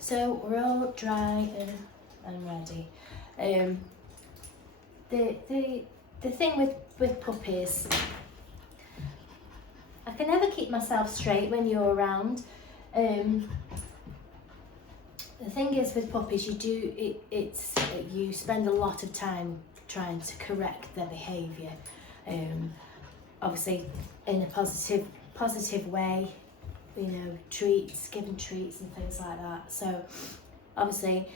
So we're all dry and ready. The thing with puppies, I can never keep myself straight when you're around. The thing is with puppies, you spend a lot of time trying to correct their behaviour. Obviously in a positive way, you know, giving treats and things like that. So obviously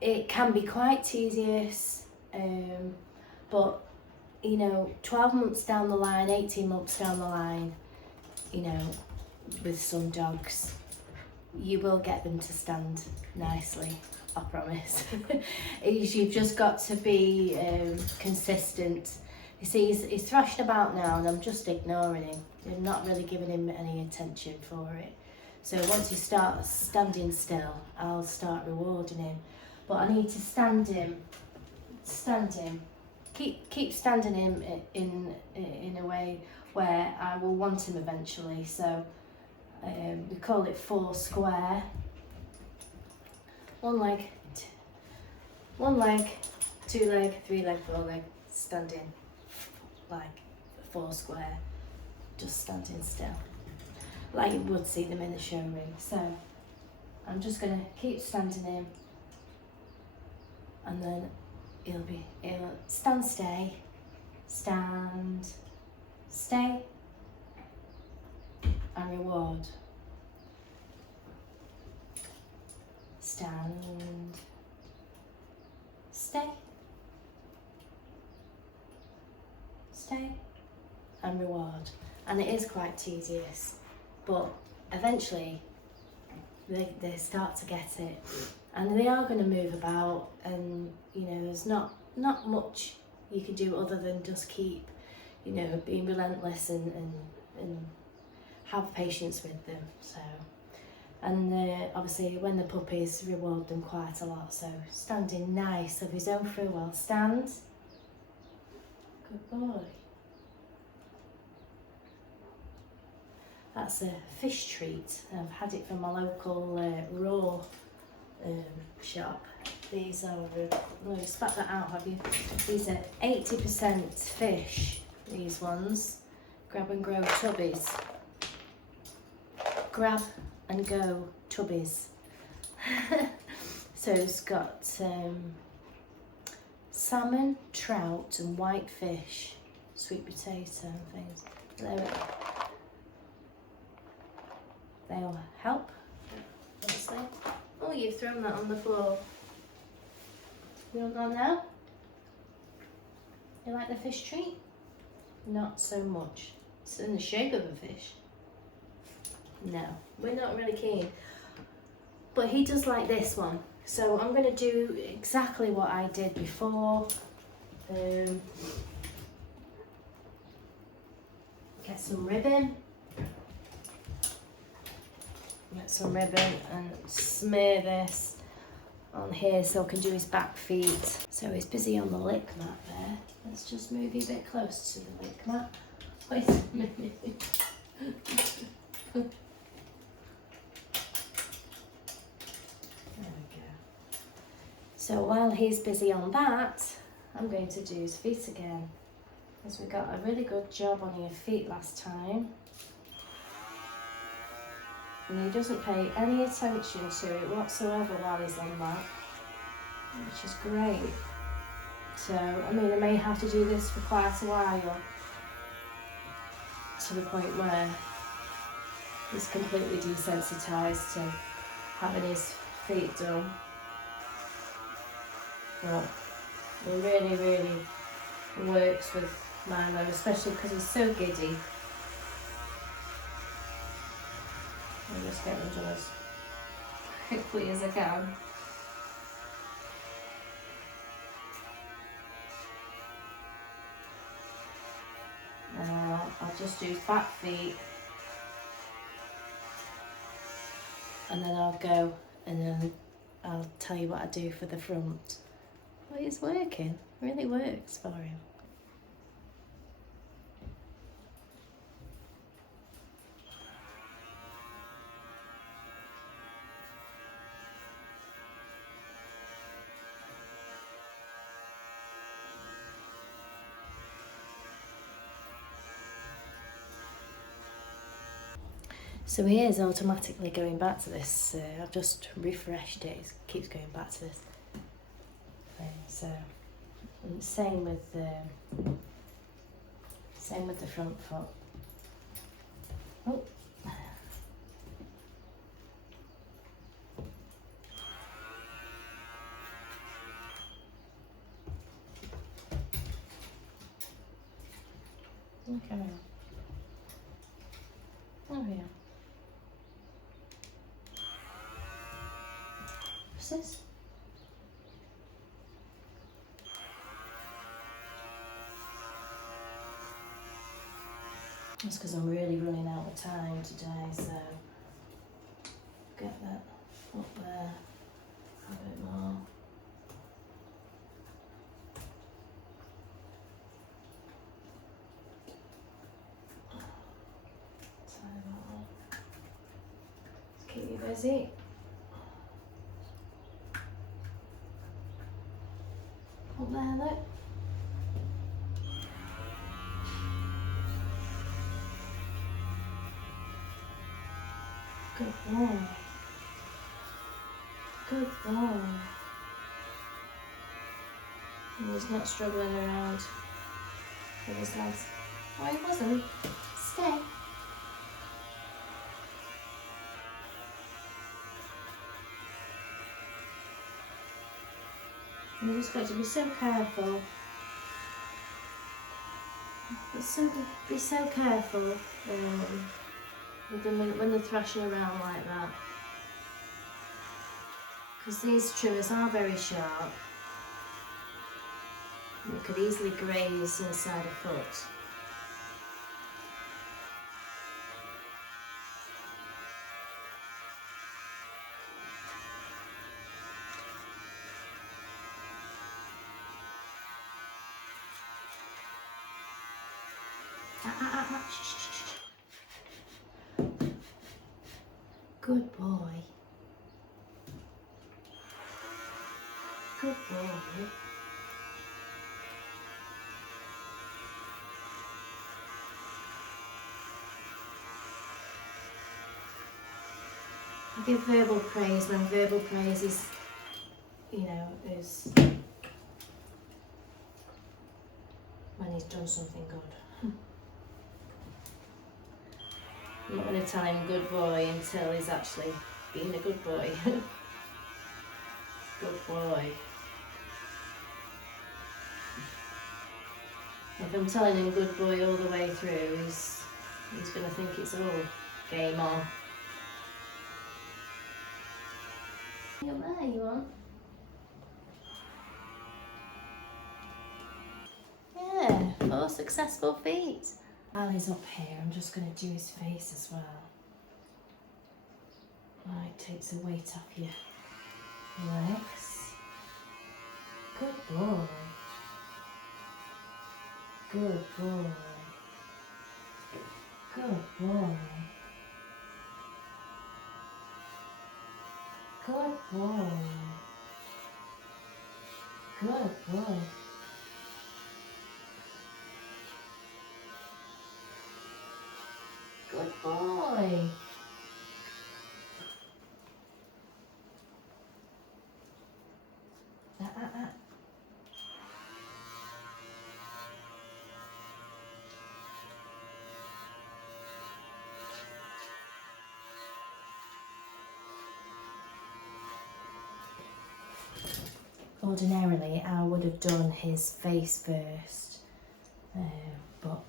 it can be quite tedious, but you know, 12 months down the line, 18 months down the line, you know, with some dogs, you will get them to stand nicely, I promise. You've just got to be consistent. You see, he's thrashing about now and I'm just ignoring him. I'm not really giving him any attention for it. So once he starts standing still, I'll start rewarding him. But I need to stand him, keep standing him in a way where I will want him eventually. So we call it 4 square. One leg, 2 leg, 3 leg, 4 leg, standing like 4 square, just standing still, like you would see them in the showroom. So I'm just gonna keep standing him, and then he'll stand, stay, stand, stay, and reward. Stand, stay, stay, and reward. And it is quite tedious, but eventually they start to get it, and they are going to move about, and you know, there's not much you can do other than just keep, you know, being relentless and have patience with them. So, and obviously when the puppies, reward them quite a lot. So standing nice of his own free will. Stand. Good boy. That's a fish treat. I've had it from my local raw shop. These are, oh, you spat that out, have you? These are 80% fish, these ones. Grab and grow tubbies. Grab and go tubbies. So it's got salmon, trout and white fish, sweet potato and things. They'll help, obviously. Oh, you've thrown that on the floor. You want that now? You like the fish treat? Not so much. It's in the shape of a fish. No, we're not really keen. But he does like this one. So I'm going to do exactly what I did before. Get some ribbon. Get some ribbon and smear this on here so I can do his back feet. So he's busy on the lick mat there. Let's just move you a bit closer to the lick mat. Wait a minute. There we go. So while he's busy on that, I'm going to do his feet again, because we got a really good job on your feet last time. And he doesn't pay any attention to it whatsoever while he's on that, which is great. So, I mean, I may have to do this for quite a while, to the point where he's completely desensitised to having his feet done. But it really, really works with Milo, especially because he's so giddy. I'll just get rid of as quickly as I can. Now I'll just do back feet, and then I'll go and then I'll tell you what I do for the front. But it's working, it really works for him. So he is automatically going back to this. I've just refreshed it. It keeps going back to this thing. So and same with the front foot. Oh. Okay. Oh yeah. What's this? That's because I'm really running out of time today, so get that up there a bit more. Tie that up. Keep you busy. Up there, look. Good boy. Good boy. He's not struggling around with his legs. Oh, he wasn't. Stay. You just got to be so careful. Be so careful with them when they're thrashing around like that. Because these trimmers are very sharp. You could easily graze inside a foot. Good boy. Good boy. I give verbal praise when verbal praise is, you know, is when he's done something good. I'm not going to tell him good boy until he's actually being a good boy. Good boy. If I'm telling him good boy all the way through, he's going to think it's all game on. You're there, you want? Yeah, 4 successful feet. While he's up here, I'm just going to do his face as well. Right, takes the weight off your legs. Good boy. Good boy. Good boy. Good boy. Good boy. Good boy. Ordinarily, I would have done his face first, but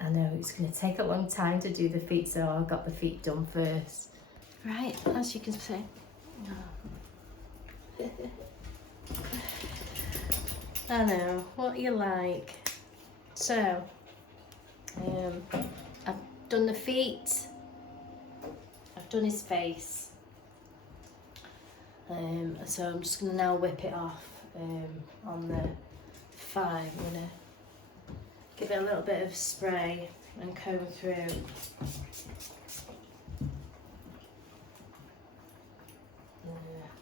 I know it's going to take a long time to do the feet, so I got the feet done first. Right, as you can see. I know, what you like. So, I've done the feet, I've done his face, so I'm just going to now whip it off on the 5. I'm going to give it a little bit of spray and comb through.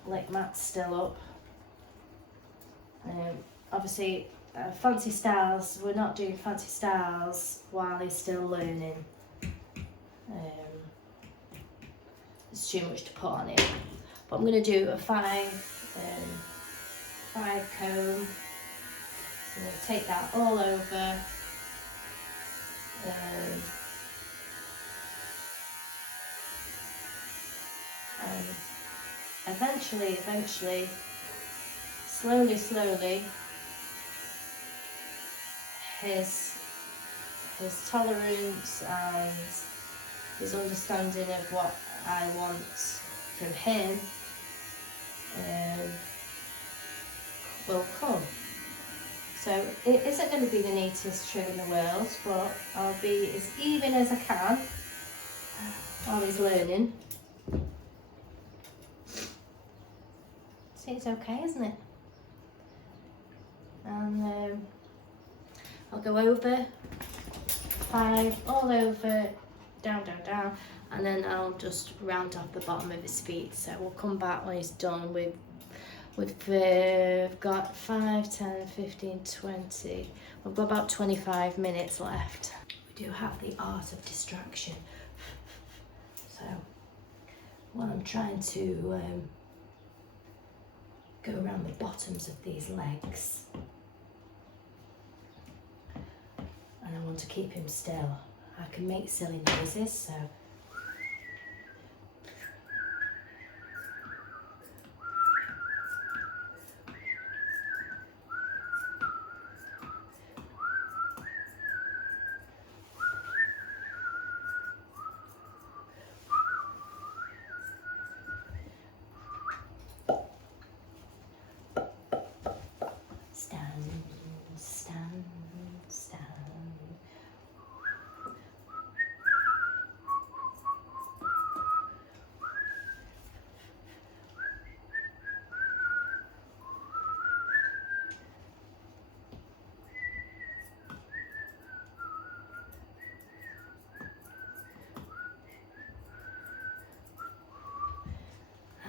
Lick mat's still up. Obviously, fancy styles, we're not doing fancy styles while he's still learning. it's too much to put on it. But I'm going to do a five comb. I'm going to take that all over. And eventually, slowly, his tolerance and his understanding of what I want from him will come. So it isn't going to be the neatest trim in the world, but I'll be as even as I can while he's learning. See, it's okay, isn't it? And I'll go over 5, all over, down, and then I'll just round off the bottom of his feet. So we'll come back when he's done with we've got 5, 10, 15, 20. We've got about 25 minutes left. We do have the art of distraction. So while I'm trying to go around the bottoms of these legs, and I want to keep him still, I can make silly noises, so stand.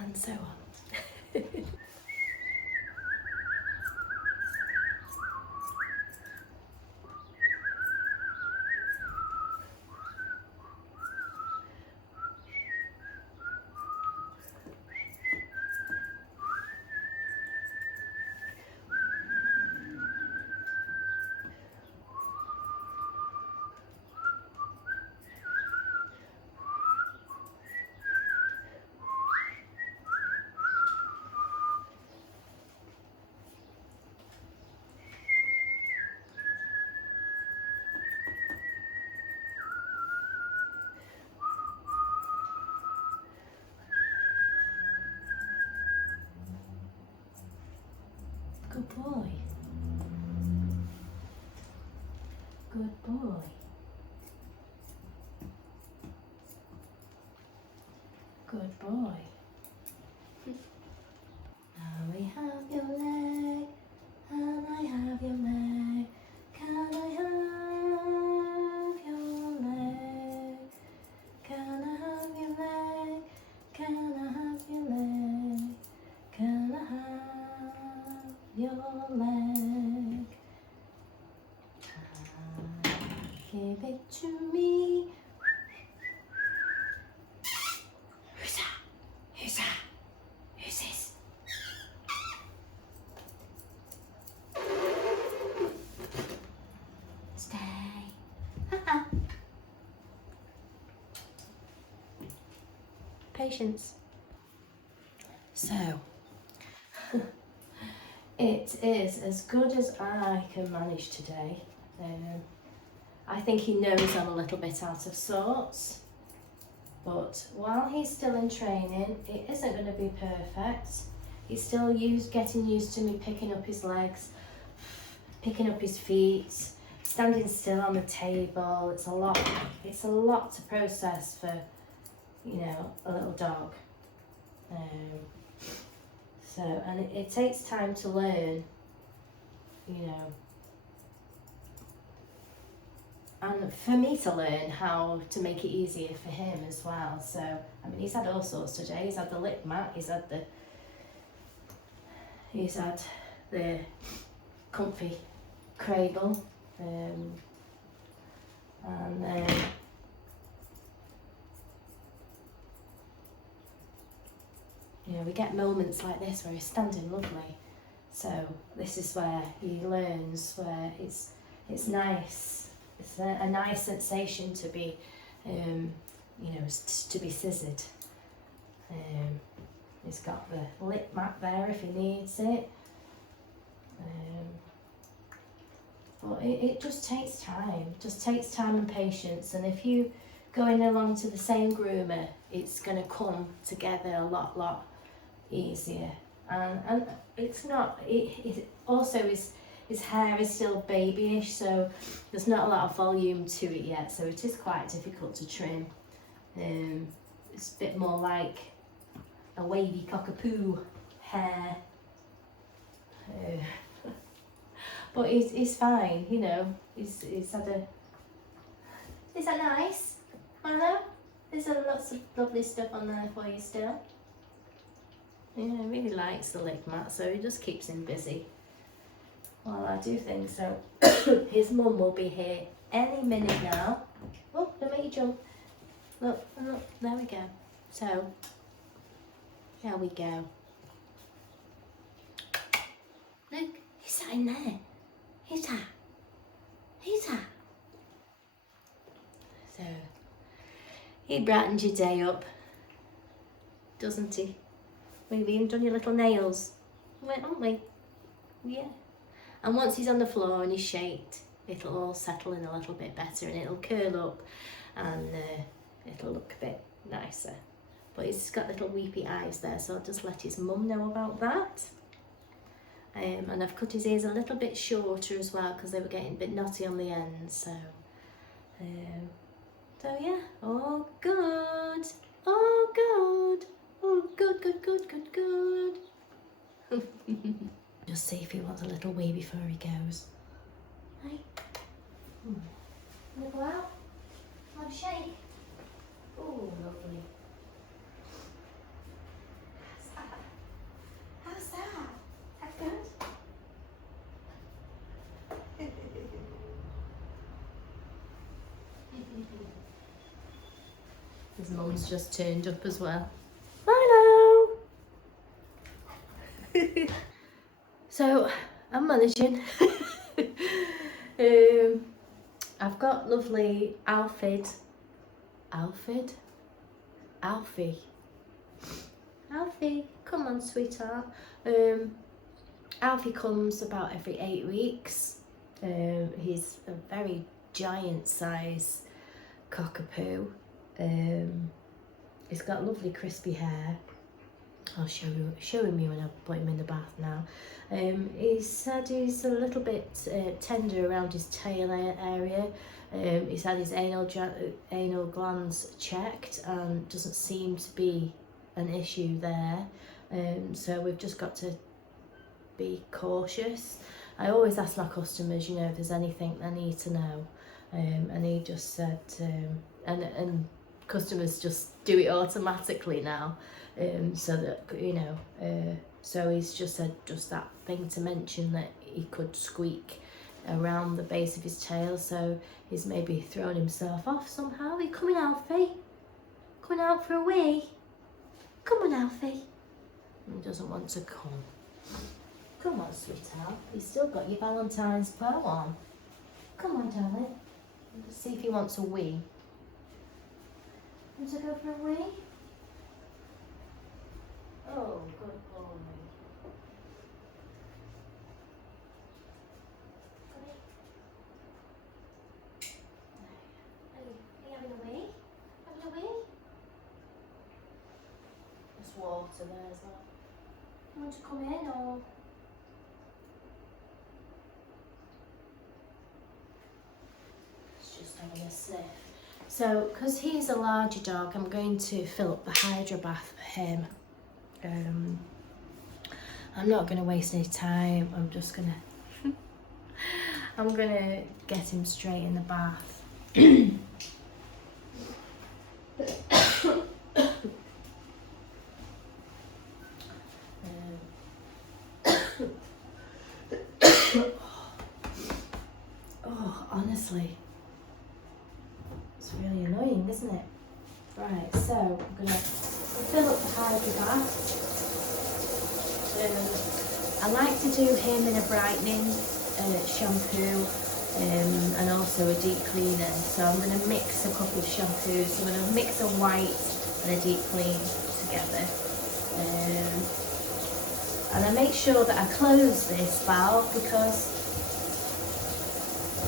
And so on. Good boy. Good boy. Good boy. Now we have your leg, and I have your leg. Can I have your leg? Can I have your leg? Can I have your leg? Can I have your leg? Give it to me. Who's that? Who's that? Who's this? Stay. Patience. So, it is as good as I can manage today. I think he knows I'm a little bit out of sorts, but while he's still in training, it isn't going to be perfect. He's still getting used to me picking up his legs, picking up his feet, standing still on the table. It's a lot to process for, you know, a little dog. And it takes time to learn, you know, and for me to learn how to make it easier for him as well. So, I mean, he's had all sorts today. He's had the lip mat, he's had the comfy cradle, and then You know, we get moments like this where he's standing lovely. So this is where he learns, where it's nice. It's a nice sensation to be, you know, to be scissored. He's got the lip mat there if he needs it. But it just takes time and patience. And if you going along to the same groomer, it's going to come together a lot easier. And it's not, it also his hair is still babyish, so there's not a lot of volume to it yet, so it is quite difficult to trim. It's a bit more like a wavy cockapoo hair. But he's fine, you know. He's had a... Is that nice, Milo? There's lots of lovely stuff on there for you still. Yeah, he really likes the lick mat, so he just keeps him busy. Well, I do think so. His mum will be here any minute now. Oh, don't make you jump. Look, there we go. So, there we go. Look, he's sat in there. Who's that? Who's that? So, he brightens your day up, doesn't he? We've even done your little nails, haven't we? Yeah. And once he's on the floor and he's shaped, it'll all settle in a little bit better and it'll curl up and it'll look a bit nicer. But he's got little weepy eyes there, so I'll just let his mum know about that. And I've cut his ears a little bit shorter as well because they were getting a bit knotty on the ends. So yeah, all good, all good. Oh, good. Just see if he wants a little wee before he goes. Hey? Wanna go out? Have a shake? Oh, lovely. How's that? That good? His mum's just turned up as well. Milo! So, I'm managing. I've got lovely Alfie, come on sweetheart. Alfie comes about every 8 weeks. He's a very giant size cockapoo. He's got lovely crispy hair. I'll show him you when I put him in the bath now. He said he's a little bit tender around his tail area. He's had his anal glands checked and doesn't seem to be an issue there. So we've just got to be cautious. I always ask my customers, you know, if there's anything they need to know. And he just said, and customers just do it automatically now. So that, you know, so he's just said just that thing to mention that he could squeak around the base of his tail, so he's maybe thrown himself off somehow. Are you coming, Alfie? Coming out for a wee? Come on, Alfie. He doesn't want to come. Come on, sweetheart. You've still got your Valentine's bow on. Come on, darling. Let's see if he wants a wee. Want to go for a wee? Oh, good boy. Are you having a wee? Having a wee? There's water there as well. You want to come in or? It's just having a sniff. So, because he's a larger dog, I'm going to fill up the hydro bath for him. I'm not going to waste any time. I'm just going to I'm going to get him straight in the bath. Oh, honestly, it's really annoying, isn't it? Right, so I'm going to fill up the hydro bath. I like to do him in a brightening shampoo and also a deep cleaner. So I'm going to mix a couple of shampoos. So I'm going to mix a white and a deep clean together. And I make sure that I close this valve because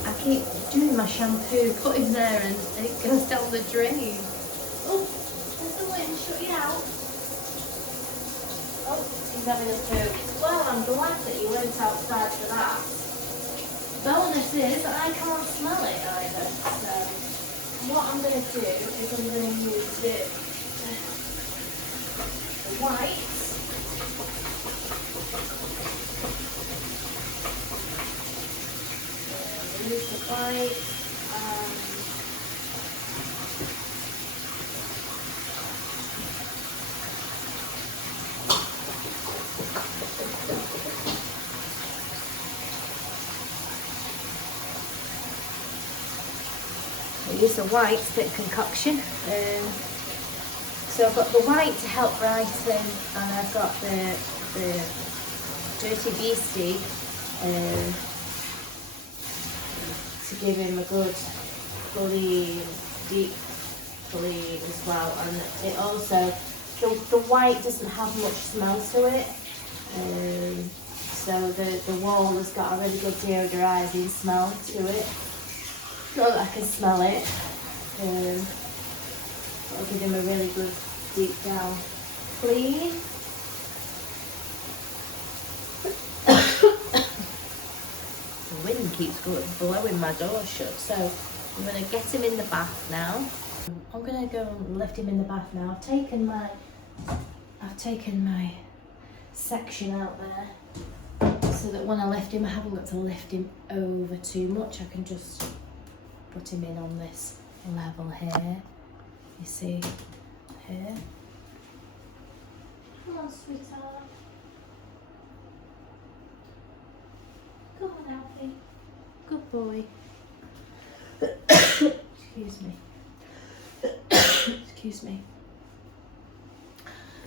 I keep doing my shampoo, putting there, and it goes down the drain. Oh, there's the wind, shut you out. Oh, he's having a poo. Well, I'm glad that you went outside for that. Bonus is I can't smell it either. So what I'm going to do is I'm going to use the white. Use the white. Use the white thick concoction. So I've got the white to help brighten, and I've got the Dirty Beastie to give him a good clean, deep clean as well. And it also, the white doesn't have much smell to it, so the wall has got a really good deodorising smell to it. Not that I can smell it. I'll give him a really good deep down clean. The wind keeps blowing my door shut, so I'm going to get him in the bath now. I'm going to go and lift him in the bath now. I've taken my section out there so that when I lift him, I haven't got to lift him over too much. I can just put him in on this level here. You see here. Come on, sweetheart. Come on, Alfie. Good boy. Excuse me. Excuse me.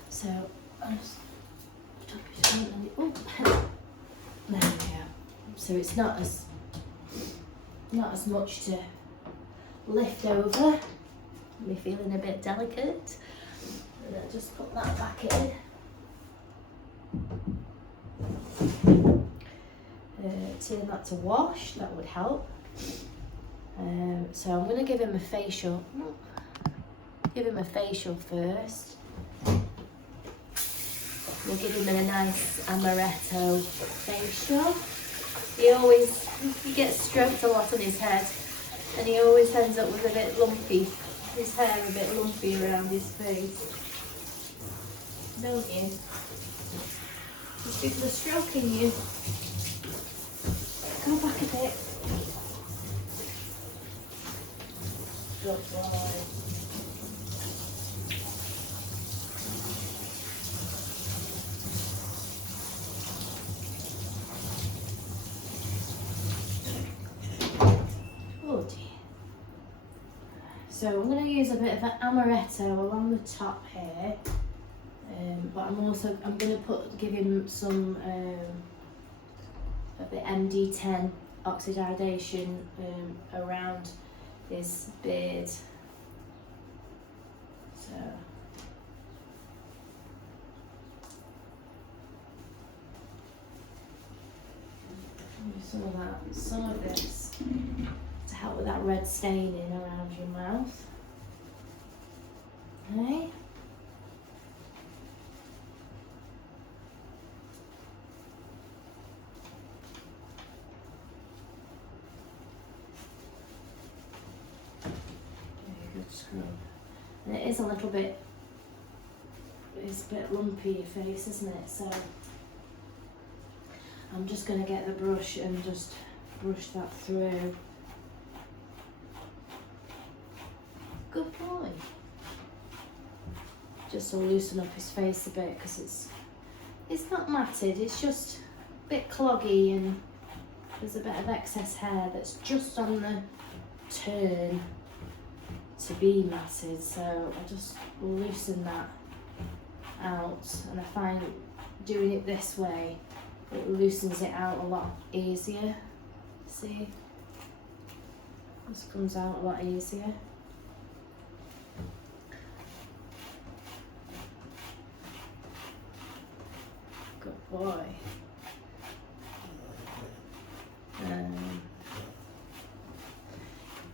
So I'll just top it on and oh, there we go. So it's not as much to lift over. Me feeling a bit delicate. And I'll just put that back in. Turn that to wash, that would help. So I'm going to give him a facial. Give him a facial first. We'll give him a nice amaretto facial. He gets stroked a lot on his head, and he always ends up with a bit lumpy. His hair a bit lumpy around his face. Don't you? These people are stroking you. Go back a bit. Good boy. Oh dear. So I'm going to use a bit of an amaretto along the top here, but I'm going to give him some of the MD10 oxidization around his beard. So some of this to help with that red staining around your mouth. Okay. And it is a little bit, it's a bit lumpy your face, isn't it? So I'm just going to get the brush and just brush that through. Good boy. Just to loosen up his face a bit because it's not matted, it's just a bit cloggy and there's a bit of excess hair that's just on the turn to be matted, so I just loosen that out, and I find doing it this way, it loosens it out a lot easier. See? This comes out a lot easier. Good boy.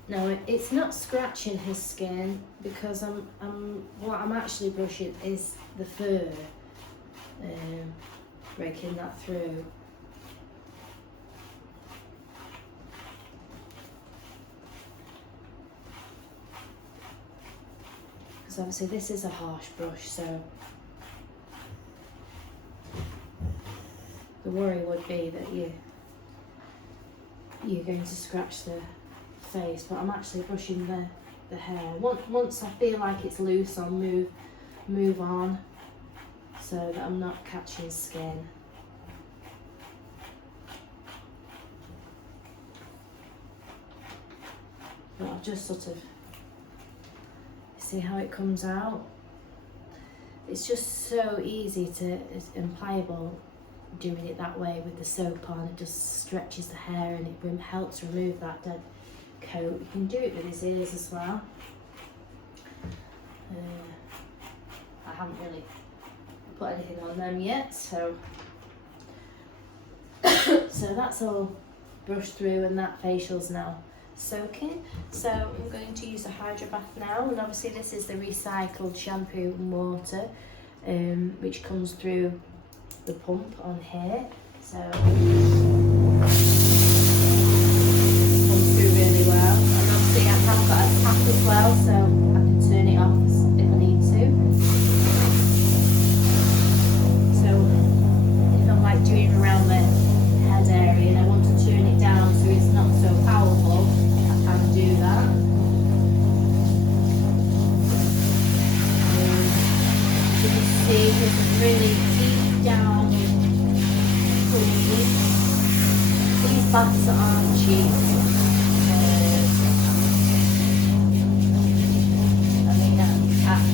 No, it's not scratching his skin because what I'm actually brushing is the fur, breaking that through. Because obviously this is a harsh brush, so the worry would be that you're going to scratch the face, but I'm actually brushing the hair. Once I feel like it's loose, I'll move on so that I'm not catching skin. But I'll just sort of see how it comes out. It's just so easy and pliable doing it that way with the soap on. It just stretches the hair and it helps remove that dead coat. You can do it with his ears as well. I haven't really put anything on them yet, so so that's all brushed through and that facial's now soaking. So I'm going to use a hydro bath now, and obviously this is the recycled shampoo and water which comes through the pump on here. So really well, and obviously I have got a tap as well, so I can turn it off if I need to. So if I'm like doing around the head area and I want to turn it down so it's not so powerful, I can do that. You can see it's really deep down clean. These baths aren't cheap.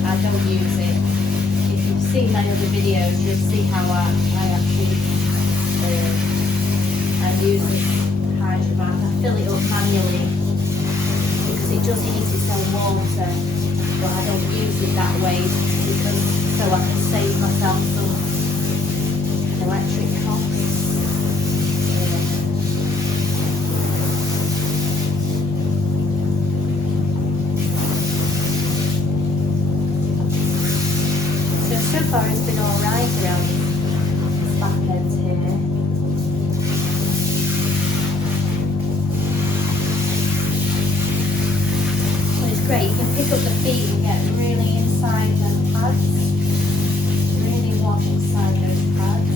I don't use it. If you've seen my other videos, you'll see how I actually I use this hydro bath. I fill it up manually because it does heat its own water, but I don't use it that way because so I can save myself some electric costs. So far it's been alright around this back end here. But it's great, you can pick up the feet and get really inside the pads. Really wash inside those pads.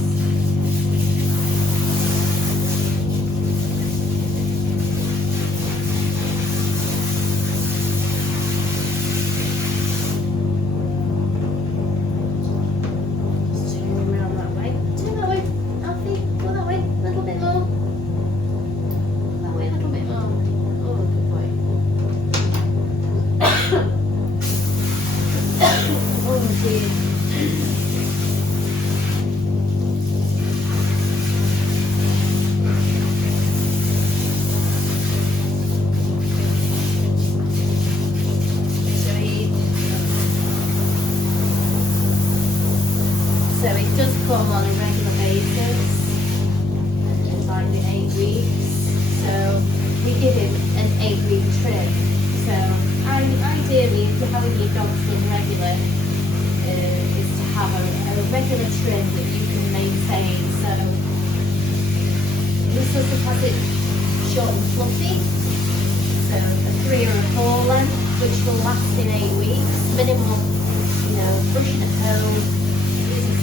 So it does come on a regular basis, like the 8 weeks. So we give him an 8-week trim. So ideally, if you're having your dogs done regular, is to have a regular trim that you can maintain. So this sort of has it short and fluffy. So a 3 or a 4 length, which will last in 8 weeks. Minimal, brushing at home.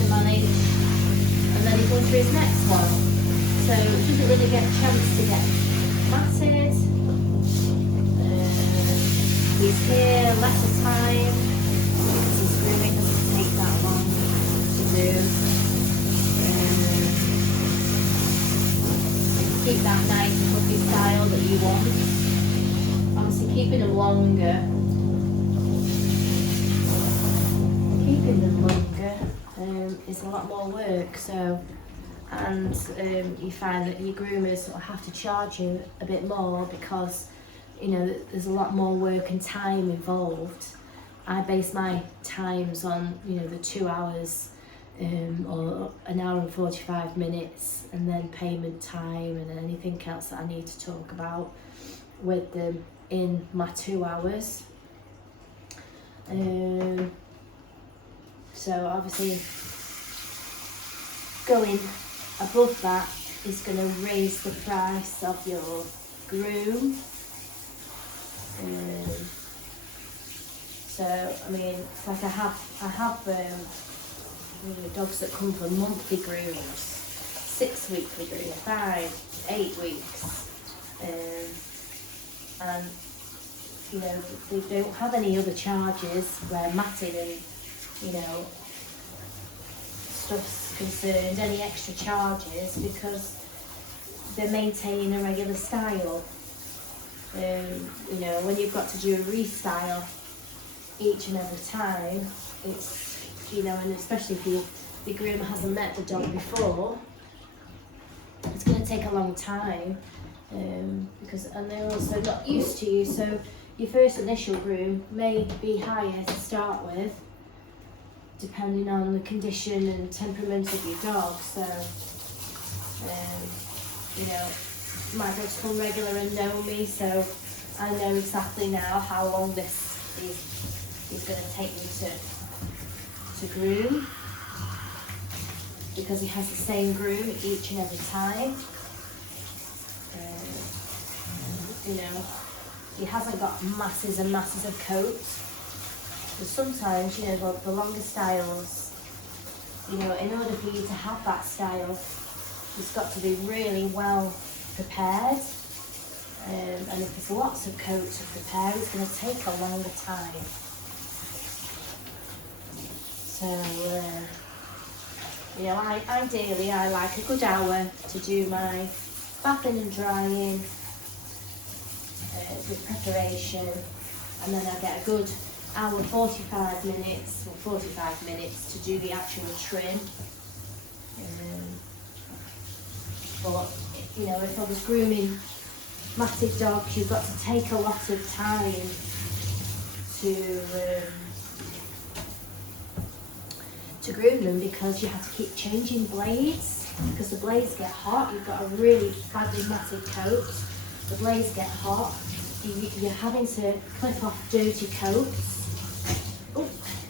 Manage, and then he's going to his next one. So he doesn't really get a chance to get matted. He's here less of time because his grooming doesn't take that long to do. Keep that nice fluffy style that you want. Obviously keeping them longer. is a lot more work. So, and you find that your groomers will have to charge you a bit more because, you know, there's a lot more work and time involved. I base my times on, you know, the 2 hours or an hour and 45 minutes, and then payment time and anything else that I need to talk about with them in my 2 hours. So obviously going above that is going to raise the price of your groom. So I mean, it's like I have you know, dogs that come for monthly grooms, 6 weekly grooms, 5, 8 weeks, and you know, they don't have any other charges where matting and, you know, stuff's concerned, any extra charges, because they're maintaining a regular style. You know, when you've got to do a restyle each and every time, it's, you know, and especially if the groomer hasn't met the dog before, it's going to take a long time, because, and they're also not used to you. So your first initial groom may be higher to start with, depending on the condition and temperament of your dog. So, you know, my dogs come regular and know me, so I know exactly now how long this is going to take me to groom, because he has the same groom each and every time. You know, he hasn't got masses and masses of coats. But sometimes, you know, the longer styles, you know, in order for you to have that style, it's got to be really well prepared. And if there's lots of coats to prepare, it's going to take a longer time. So, you know, ideally I like a good hour to do my bathing and drying, with preparation, and then I get a good hour 45 minutes or 45 minutes to do the actual trim. But you know, if I was grooming matted dogs, you've got to take a lot of time to groom them, because you have to keep changing blades, because the blades get hot. You've got a really badly matted coat, the blades get hot, you're having to clip off dirty coats.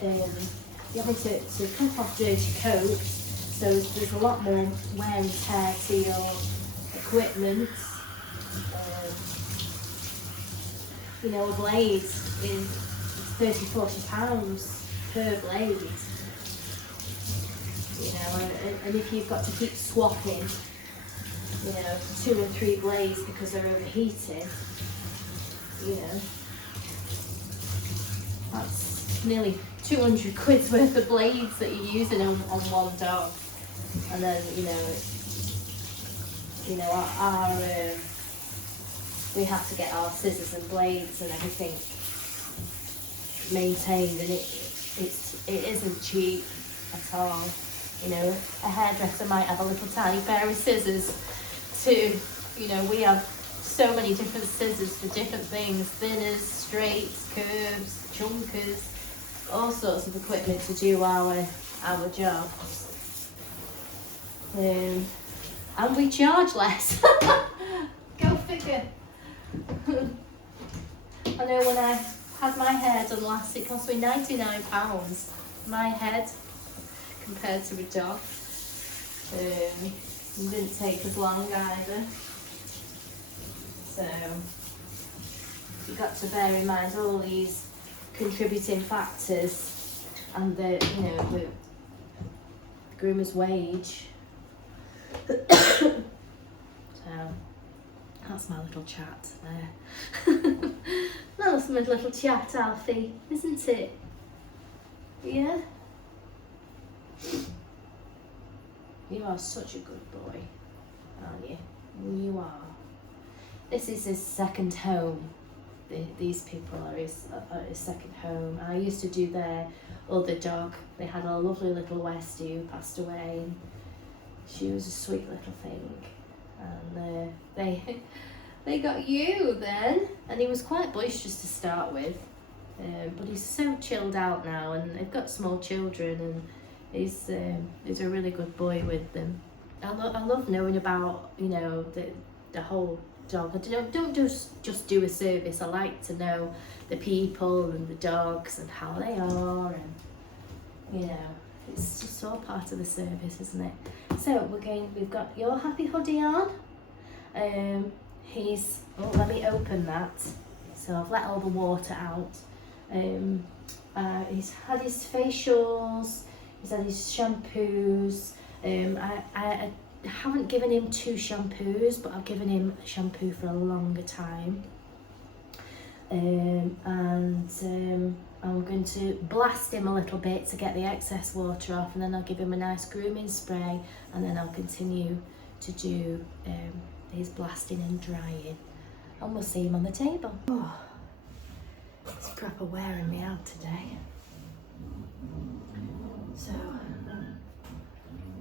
You're having to clip off dirty coats, so there's a lot more wear and tear to your equipment. You know, a blade is 30-40 pounds per blade. You know, and if you've got to keep swapping, you know, 2 or 3 blades because they're overheating, you know, that's nearly 200 quid's worth of blades that you're using on one dog. And then, our we have to get our scissors and blades and everything maintained, and it isn't cheap at all. You know, a hairdresser might have a little tiny pair of scissors too. You know, we have so many different scissors for different things: thinners, straights, curves, chunkers, all sorts of equipment to do our jobs. And we charge less. Go figure. I know when I had my hair done last, it cost me £99. My head, compared to a dog. It didn't take as long either. So you've got to bear in mind all these contributing factors, and the groomer's wage. So that's my little chat there. That's my little chat, Alfie, isn't it? Yeah? You are such a good boy, aren't you? You are. This is his second home. these people are his second home. I used to do their other dog. They had a lovely little Westie who passed away, and she was a sweet little thing. And they got you then, and he was quite boisterous to start with, but he's so chilled out now, and they've got small children, and he's a really good boy with them. I love knowing about, you know, the whole dog. I don't just do a service. I like to know the people and the dogs and how they are, and you know, it's just all part of the service, isn't it? So we've got your happy hoodie on. Let me open that. So I've let all the water out. He's had his facials, he's had his shampoos. I haven't given him 2 shampoos, but I've given him a shampoo for a longer time. I'm going to blast him a little bit to get the excess water off, and then I'll give him a nice grooming spray, and then I'll continue to do his blasting and drying, and we'll see him on the table. Oh, it's proper wearing me out today. So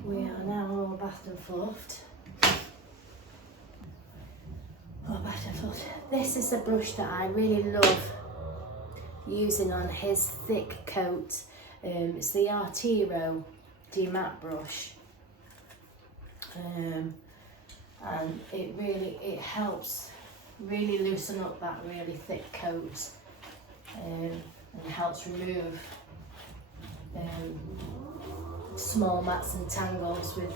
we are now all bathed and fluffed. This is the brush that I really love using on his thick coat. It's the Artiro Demat brush, and it helps really loosen up that really thick coat, and helps remove small mats and tangles with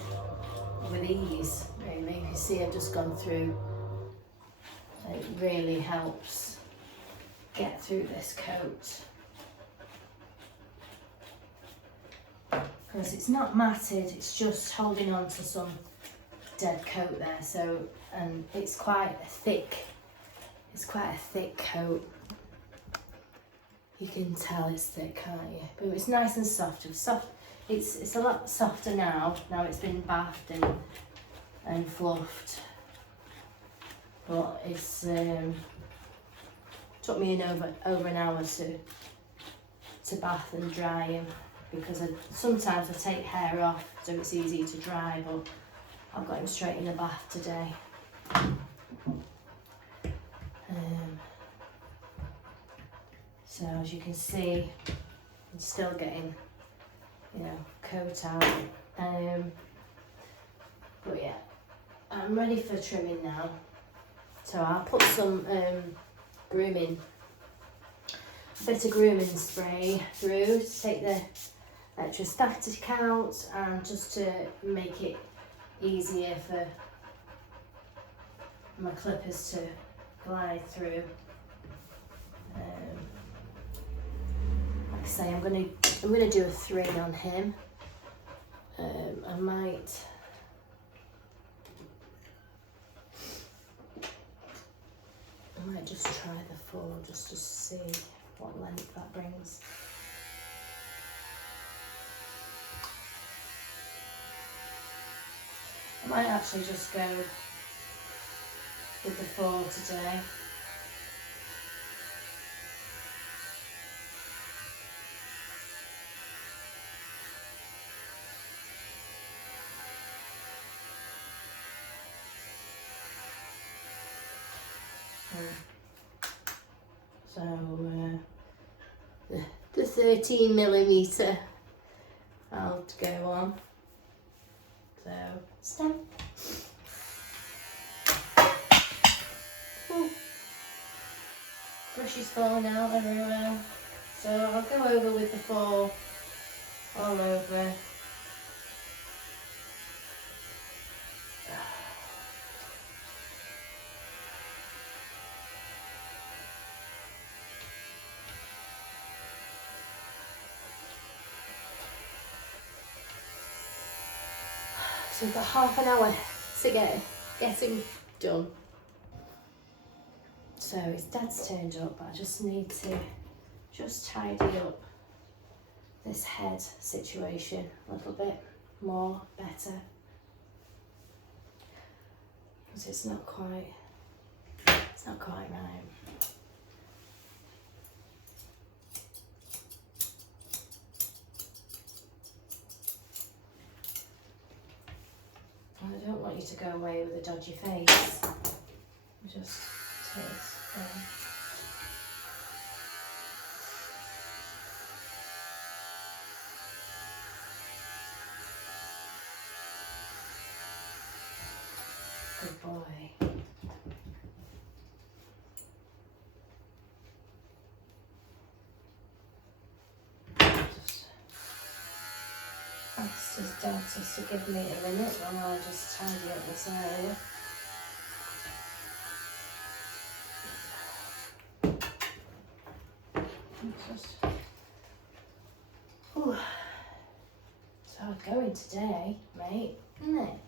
ease. Really, you can see I've just gone through. It really helps get through this coat, because it's not matted, it's just holding on to some dead coat there. So, and it's quite a thick coat. You can tell it's thick, can't you? But it's nice and soft. It's a lot softer now it's been bathed and fluffed. But it's took me over an hour to bath and dry him, because sometimes I take hair off so it's easy to dry, but I've got him straight in the bath today. So as you can see, I'm still getting, you know, coat out. But yeah, I'm ready for trimming now. So I'll put some bit of grooming spray through to take the electrostatic out, and just to make it easier for my clippers to glide through. Like I say, I'm gonna do a 3 on him. I might just try the 4 just to see what length that brings. I might actually just go with the 4 today. So the 13mm I'll go on. So stamp. Ooh. Brush is falling out everywhere. So I'll go over with the 4 all over. So we've got half an hour to get him done. So his dad's turned up, but I just need to just tidy up this head situation a little bit more better, because it's not quite right. want you to go away with a dodgy face. Just take this away. Good boy. Just ask his dentist to give me a minute while I just tidy up this area. Ooh. It's hard going today, mate, isn't it?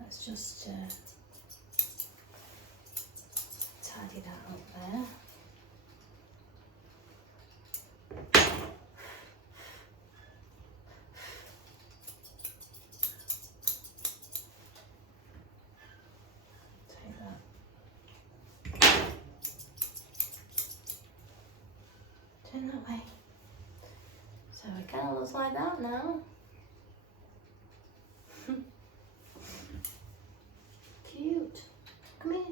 Let's just tidy that up there. Take that. Turn that way. So it kind of looks like that now. Cute. Come here.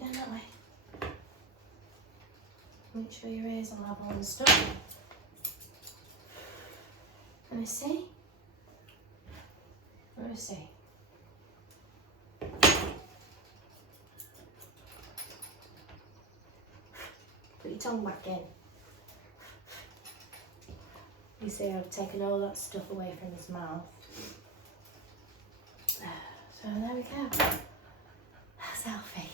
Down that way. Make sure your ears are level and stuff. Let me see. Let me see. Put your tongue back in. You see I've taken all that stuff away from his mouth. So there we go. That's Alfie.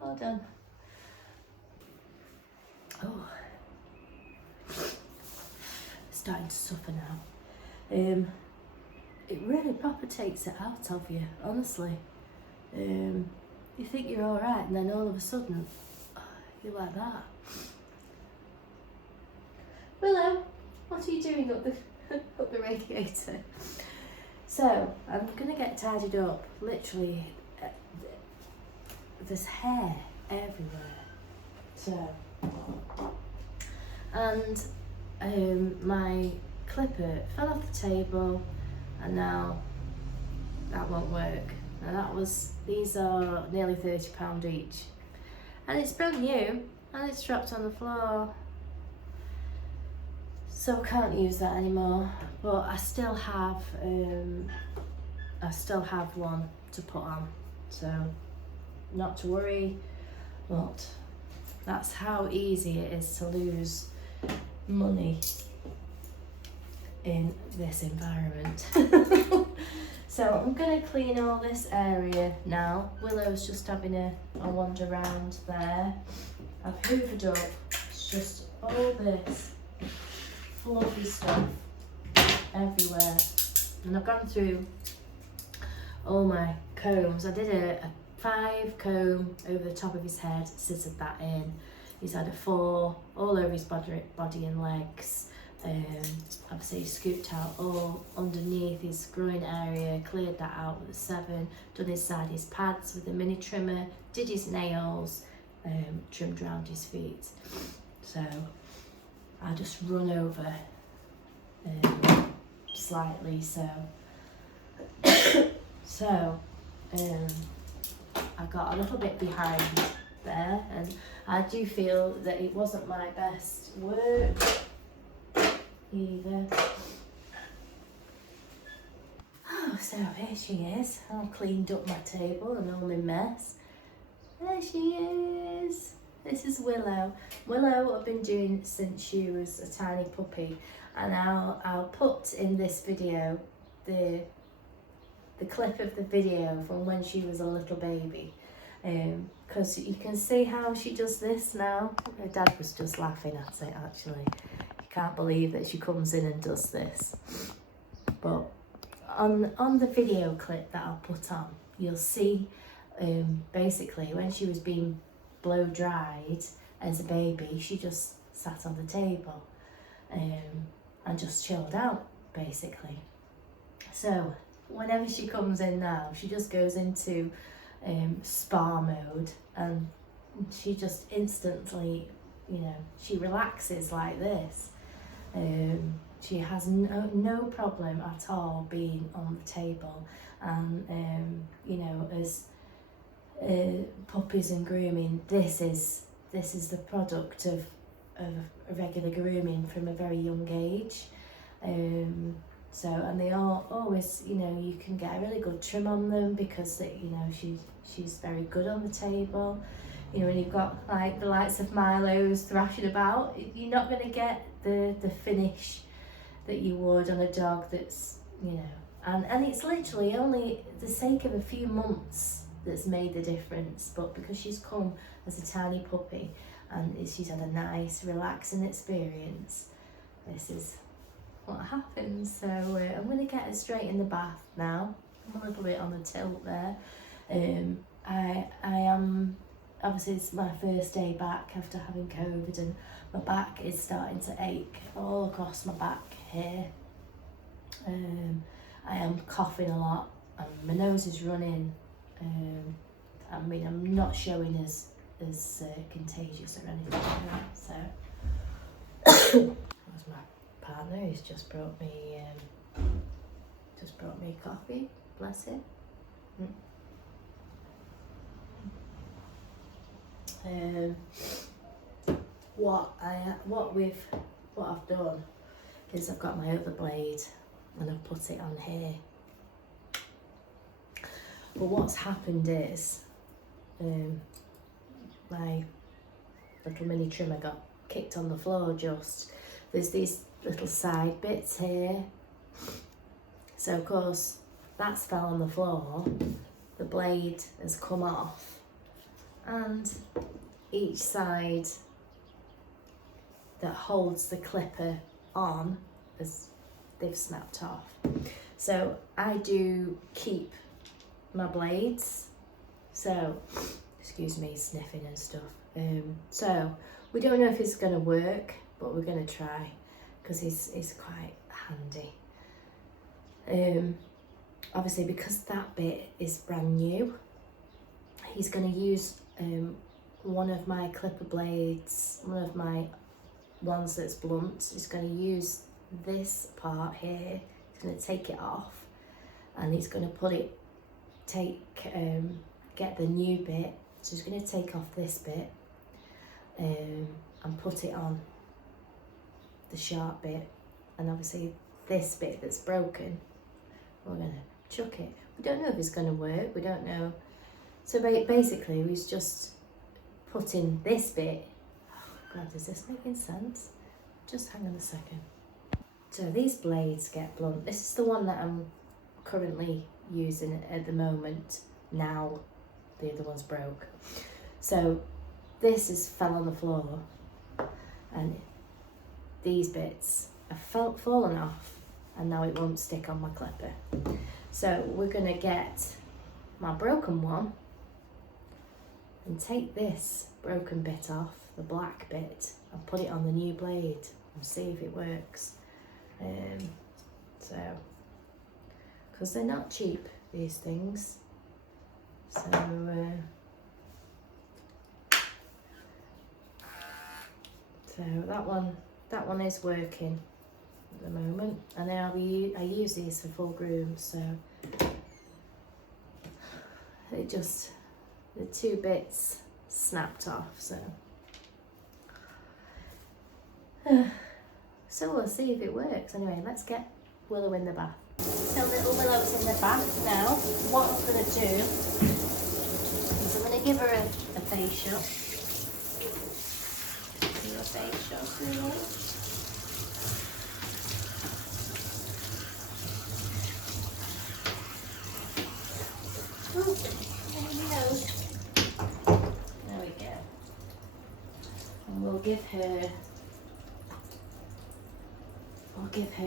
Well done. Oh. Starting to suffer now. It really proper takes it out of you, honestly. You think you're alright and then all of a sudden, you're like that. Willow, what are you doing up the radiator? So, I'm going to get tidied up. Literally, there's hair everywhere. So, and my clipper fell off the table, and now that won't work. Now these are nearly £30 each. And it's brand new, and it's dropped on the floor. So I can't use that anymore, but I still have one to put on, so not to worry. But that's how easy it is to lose money in this environment. So I'm going to clean all this area now. Willow's just having a wander around there. I've hoovered up just all this fluffy stuff everywhere, and I've gone through all my combs. I did a 5 comb over the top of his head, scissored that in. He's had a 4 all over his body and legs. Obviously he scooped out all underneath his groin area, cleared that out with a 7, done his side, his pads with a mini trimmer, did his nails, trimmed around his feet. So I just run over slightly, so I got a little bit behind there, and I do feel that it wasn't my best work either. Oh, so here she is. I've cleaned up my table and all my mess. There she is. This is Willow. Willow I've been doing since she was a tiny puppy, and I'll put in this video the clip of the video from when she was a little baby, because you can see how she does this now. Her dad was just laughing at it actually. You can't believe that she comes in and does this. But on the video clip that I'll put on, you'll see basically when she was being blow dried as a baby, she just sat on the table and just chilled out basically. So whenever she comes in now, she just goes into spa mode, and she just instantly, you know, she relaxes like this. She has no problem at all being on the table, and you know, as puppies and grooming, this is the product of regular grooming from a very young age. So, and they are always, you know, you can get a really good trim on them because you know, she's very good on the table. You know, when you've got like the likes of Milo's thrashing about, you're not going to get the finish that you would on a dog that's, you know, and it's literally only the sake of a few months that's made the difference. But because she's come as a tiny puppy and she's had a nice relaxing experience, this is what happens. So I'm going to get her straight in the bath now. I'm a little bit on the tilt there. I am, obviously it's my first day back after having COVID, and my back is starting to ache all across my back here. I am coughing a lot and my nose is running. I mean, I'm not showing as contagious or anything like that. So that's my partner who's just brought me coffee. Bless him. What I've done is I've got my other blade and I've put it on here. But what's happened is my little mini trimmer got kicked on the floor just. There's these little side bits here. So of course that's fell on the floor. The blade has come off and each side that holds the clipper on they've snapped off. So I do keep my blades, so excuse me sniffing and stuff. So we don't know if it's going to work, but we're going to try because he's quite handy. Obviously because that bit is brand new, he's going to use one of my clipper blades, one of my ones that's blunt. He's going to use this part here, he's going to take it off and he's going to put it, get the new bit, so he's going to take off this bit and put it on the sharp bit, and obviously this bit that's broken we're going to chuck it. We don't know if it's going to work, we don't know. So basically we're just putting this bit, oh God, is this making sense? Just hang on a second. So these blades get blunt. This is the one that I'm currently using at the moment. Now the other one's broke. So this is fell on the floor and these bits have fallen off and now it won't stick on my clipper. So we're going to get my broken one and take this broken bit off, the black bit, and put it on the new blade and see if it works. So because they're not cheap, these things. So that one is working at the moment, and now I use these for full grooms, so it just, the two bits snapped off, so we'll see if it works. Anyway, let's get Willow in the bath. So little Willow's in the bath now. What I'm going to do is I'm going to give her a facial. Do a facial, sweetie. Ooh, maybe nose. There we go. And we'll give her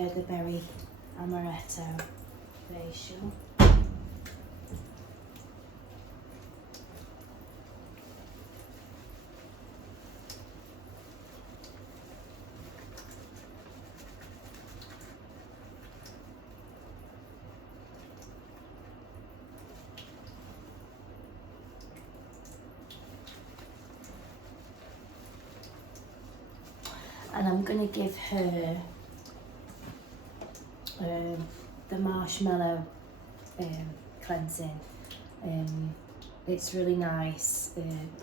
the berry amaretto facial. and I'm going to give her the marshmallow cleansing. It's really nice,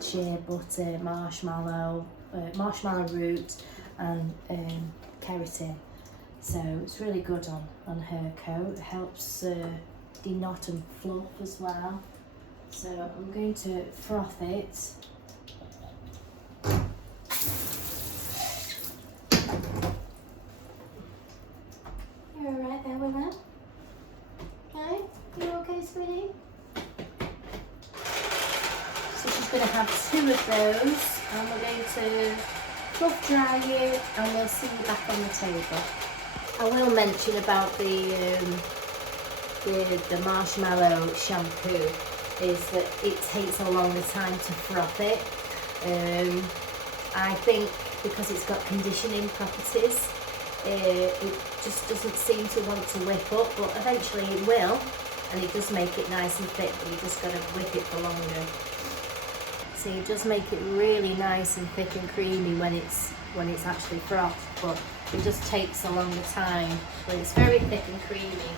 shea butter, marshmallow root and keratin. So it's really good on her coat. It helps de-knot and fluff as well. So I'm going to froth it. You're alright there, Willow? Okay? You okay, sweetie? So she's going to have 2 of those, and we're going to fluff dry you, and we'll see you back on the table. I will mention about the marshmallow shampoo is that it takes a longer time to froth it. I think because it's got conditioning properties, it just doesn't seem to want to whip up, but eventually it will, and it does make it nice and thick, but you just got to whip it for longer. So it does make it really nice and thick and creamy when it's actually frothed, but it just takes a longer time. But it's very thick and creamy,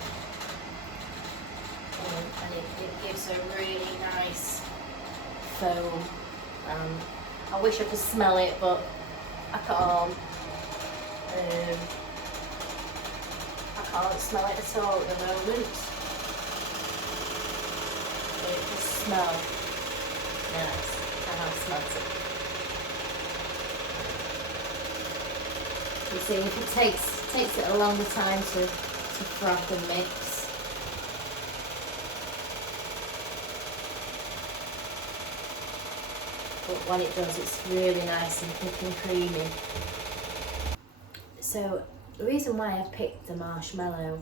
and it gives a really nice foam. I wish I could smell it, but I can't. I can't smell it at all at the moment. It just smells nice. I have smelled it. You see, if it takes it a longer time to froth and mix. But when it does, it's really nice and thick and creamy. So the reason why I picked the marshmallow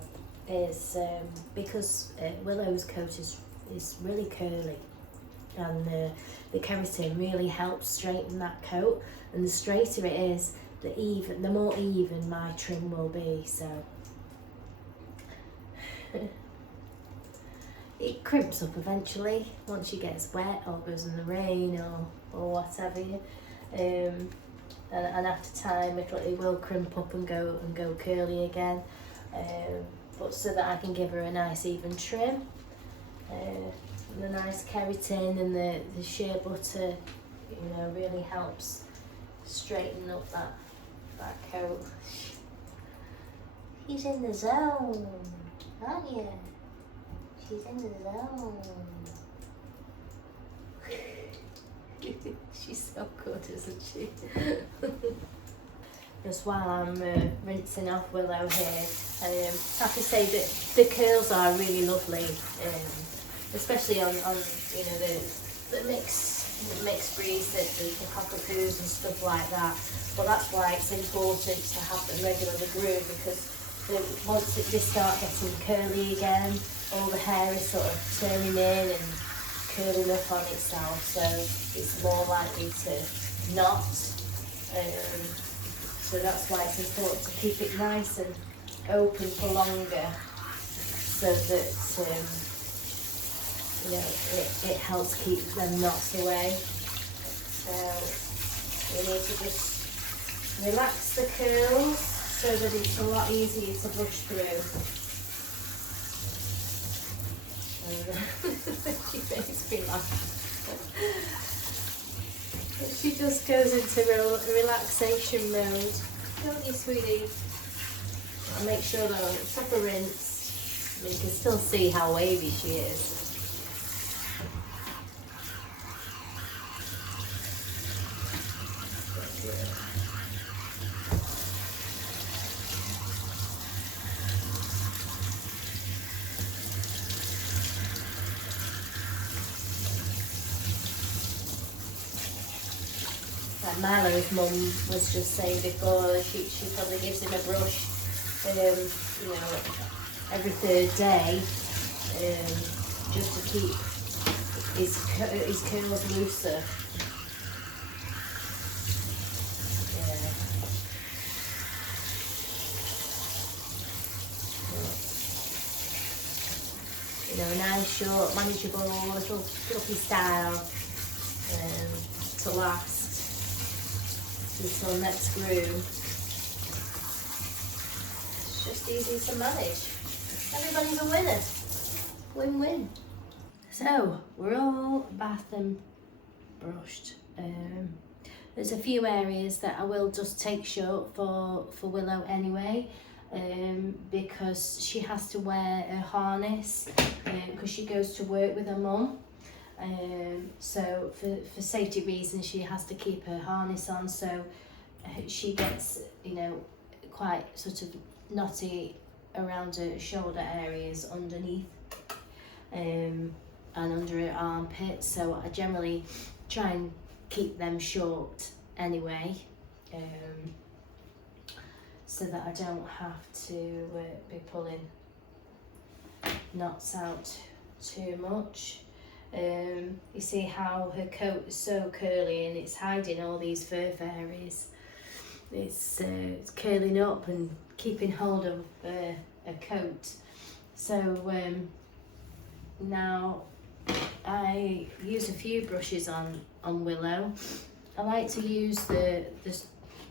is because Willow's coat is really curly, and the keratin really helps straighten that coat, and the straighter it is, the more even my trim will be. So it crimps up eventually once she gets wet or goes in the rain or whatever. And after time it will crimp up and go curly again. But so that I can give her a nice even trim. The nice keratin and the shea butter, really helps straighten up that coat. She's in the zone, aren't you? She's in the zone. She's so good, isn't she? Just while I'm rinsing off Willow here, I have to say that the curls are really lovely, especially on the mixed breeds, the cockerpoos and stuff like that. But that's why it's important to have them regularly groomed, because once they start getting curly again, all the hair is sort of turning in and curling up on itself, so it's more likely to knot. So that's why it's important to keep it nice and open for longer, so that it helps keep them knots away. So we need to just relax the curls so that it's a lot easier to brush through. She makes me laugh. She just goes into relaxation mode, don't you, sweetie? I'll make sure they're on proper rinse. You can still see how wavy she is. Milo's mum was just saying before, she probably gives him a brush, every 3rd day, just to keep his curls looser. Nice, short, manageable, little fluffy style to last until next groom. It's just easy to manage. Everybody's a winner. Win-win. So, we're all bath and brushed. There's a few areas that I will just take short for Willow anyway, because she has to wear a harness because she goes to work with her mum. So for safety reasons she has to keep her harness on, so she gets, you know, quite sort of knotty around her shoulder areas underneath and under her armpits, so I generally try and keep them short anyway, so that I don't have to be pulling knots out too much. You see how her coat is so curly and it's hiding all these fur fairies. It's curling up and keeping hold of a coat. So now I use a few brushes on Willow. I like to use the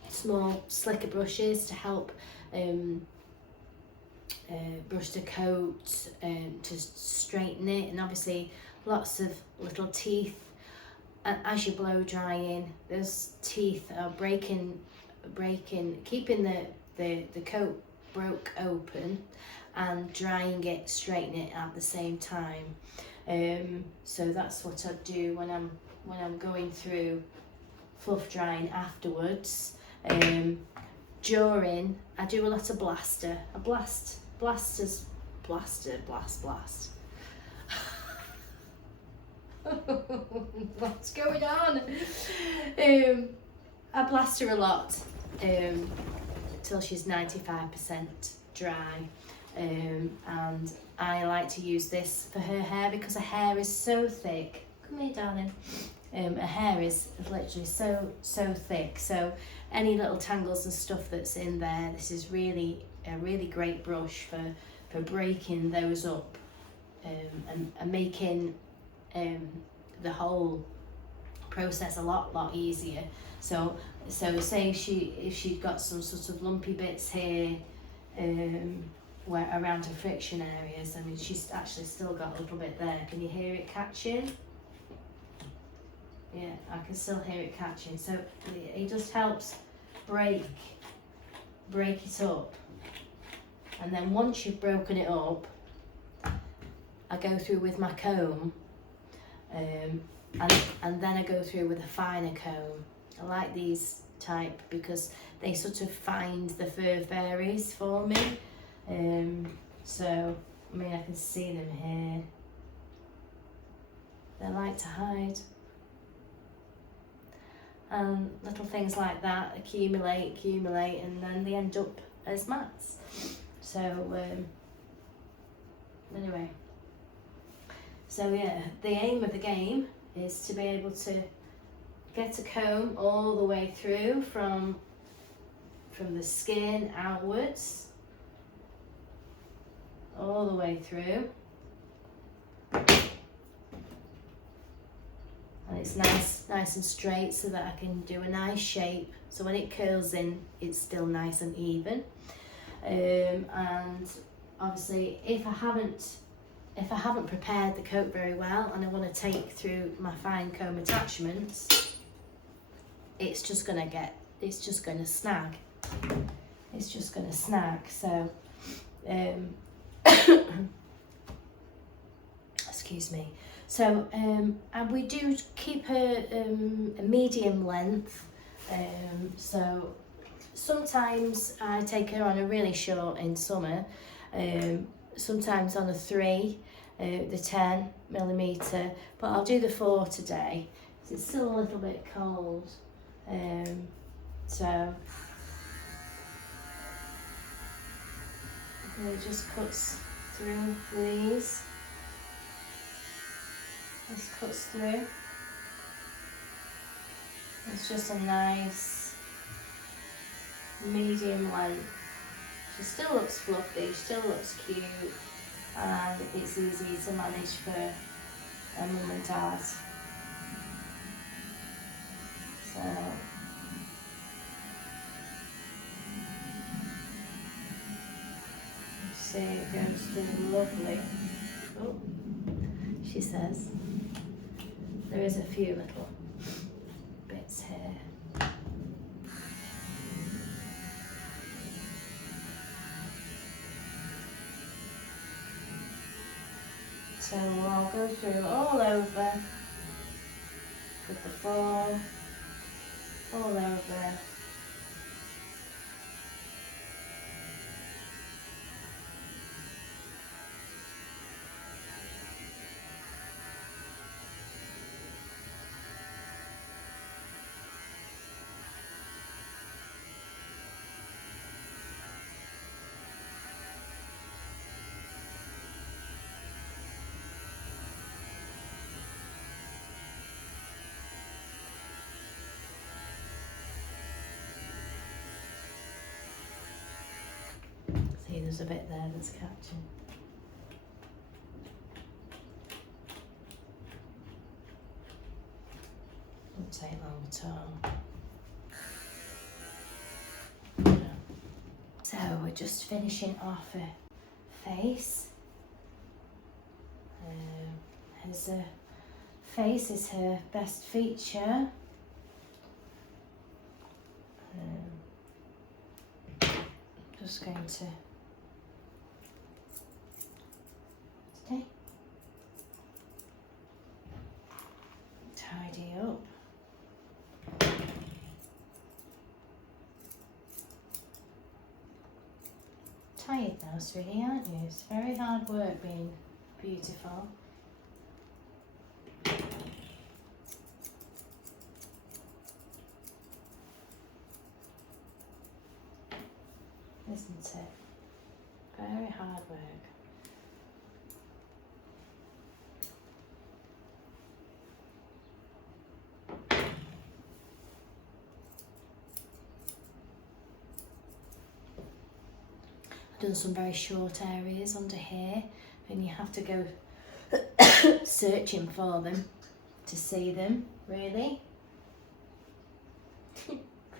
small slicker brushes to help brush the coat to straighten it, and obviously lots of little teeth, and as you're blow drying those teeth are breaking, keeping the coat broke open and drying it, straighten it at the same time. So that's what I do when I'm going through fluff drying afterwards. During, I do a lot of blaster. I blast. What's going on? I blast her a lot till she's 95% dry, and I like to use this for her hair because her hair is so thick. Come here, darling. Her hair is literally so thick, so any little tangles and stuff that's in there, this is really a really great brush for breaking those up and making the whole process a lot easier. So say if she'd got some sort of lumpy bits here where around her friction areas, I mean she's actually still got a little bit there. Can you hear it catching? Yeah, I can still hear it catching. So it just helps break it up, and then once you've broken it up, I go through with my comb, and then I go through with a finer comb. I like these type because they sort of find the fur fairies for me. So I mean I can see them here. They like to hide. And little things like that accumulate, and then they end up as mats. So anyway, so yeah, the aim of the game is to be able to get a comb all the way through from the skin outwards, all the way through. And it's nice and straight so that I can do a nice shape. So when it curls in, it's still nice and even. And obviously, if I haven't prepared the coat very well and I want to take through my fine comb attachments, it's just gonna snag. It's just gonna snag. So, excuse me. So and we do keep a medium length. So sometimes I take her on a really short in summer. Sometimes on a 3, the 10mm, but I'll do the 4 today. It's still a little bit cold. So it just cuts through these. This cuts through. It's just a nice medium length. She still looks fluffy, she still looks cute, and it's easy to manage for a mum and dad. So see, it goes through lovely. Oh, she says. There is a few little bits here. So I'll go through all over with the ball, all over. See, there's a bit there that's catching. Won't take long at all. So we're just finishing off her face. Her face is her best feature. Just going to today tidy up. Tired now, sweetie, aren't you? It's very hard work being beautiful. Isn't it? Very hard work. I've done some very short areas under here, and you have to go searching for them to see them, really.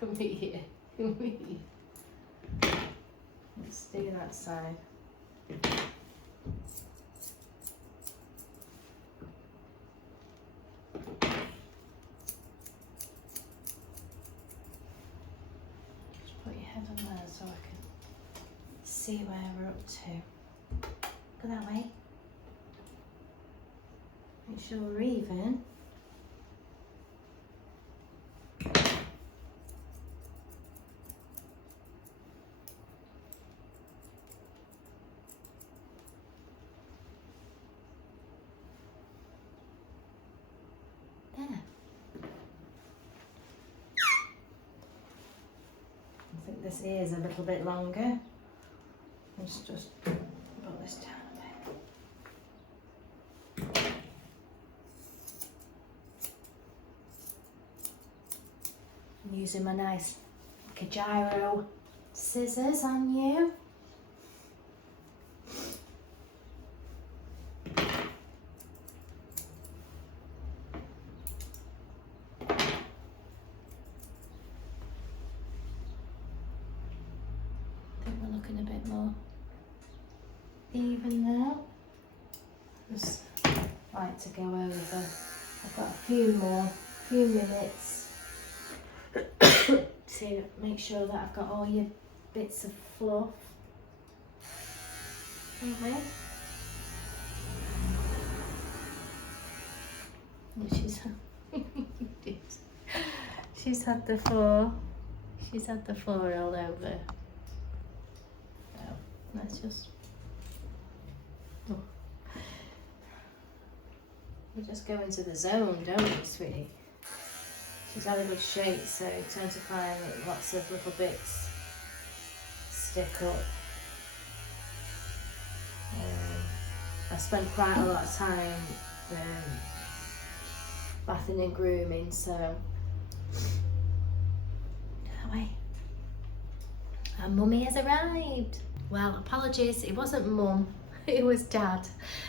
Come here. Come here. Let's do that side. Just put your head on there so I can see where we're up to. Go that way. Make sure we're even. This ear's a little bit longer. Let's just put this down a bit. I'm using my nice Cavapooshon scissors on you. A bit more even now. Just like to go over. I've got a few minutes to make sure that I've got all your bits of fluff. Okay. She's had the floor. She's had the floor all over. Let's just, we just go into the zone, don't we, sweetie? She's had a good shake, so you tend to find that lots of little bits stick up. I spend quite a lot of time bathing and grooming, so that way. And Mummy has arrived. Well, apologies, it wasn't Mum, it was Dad.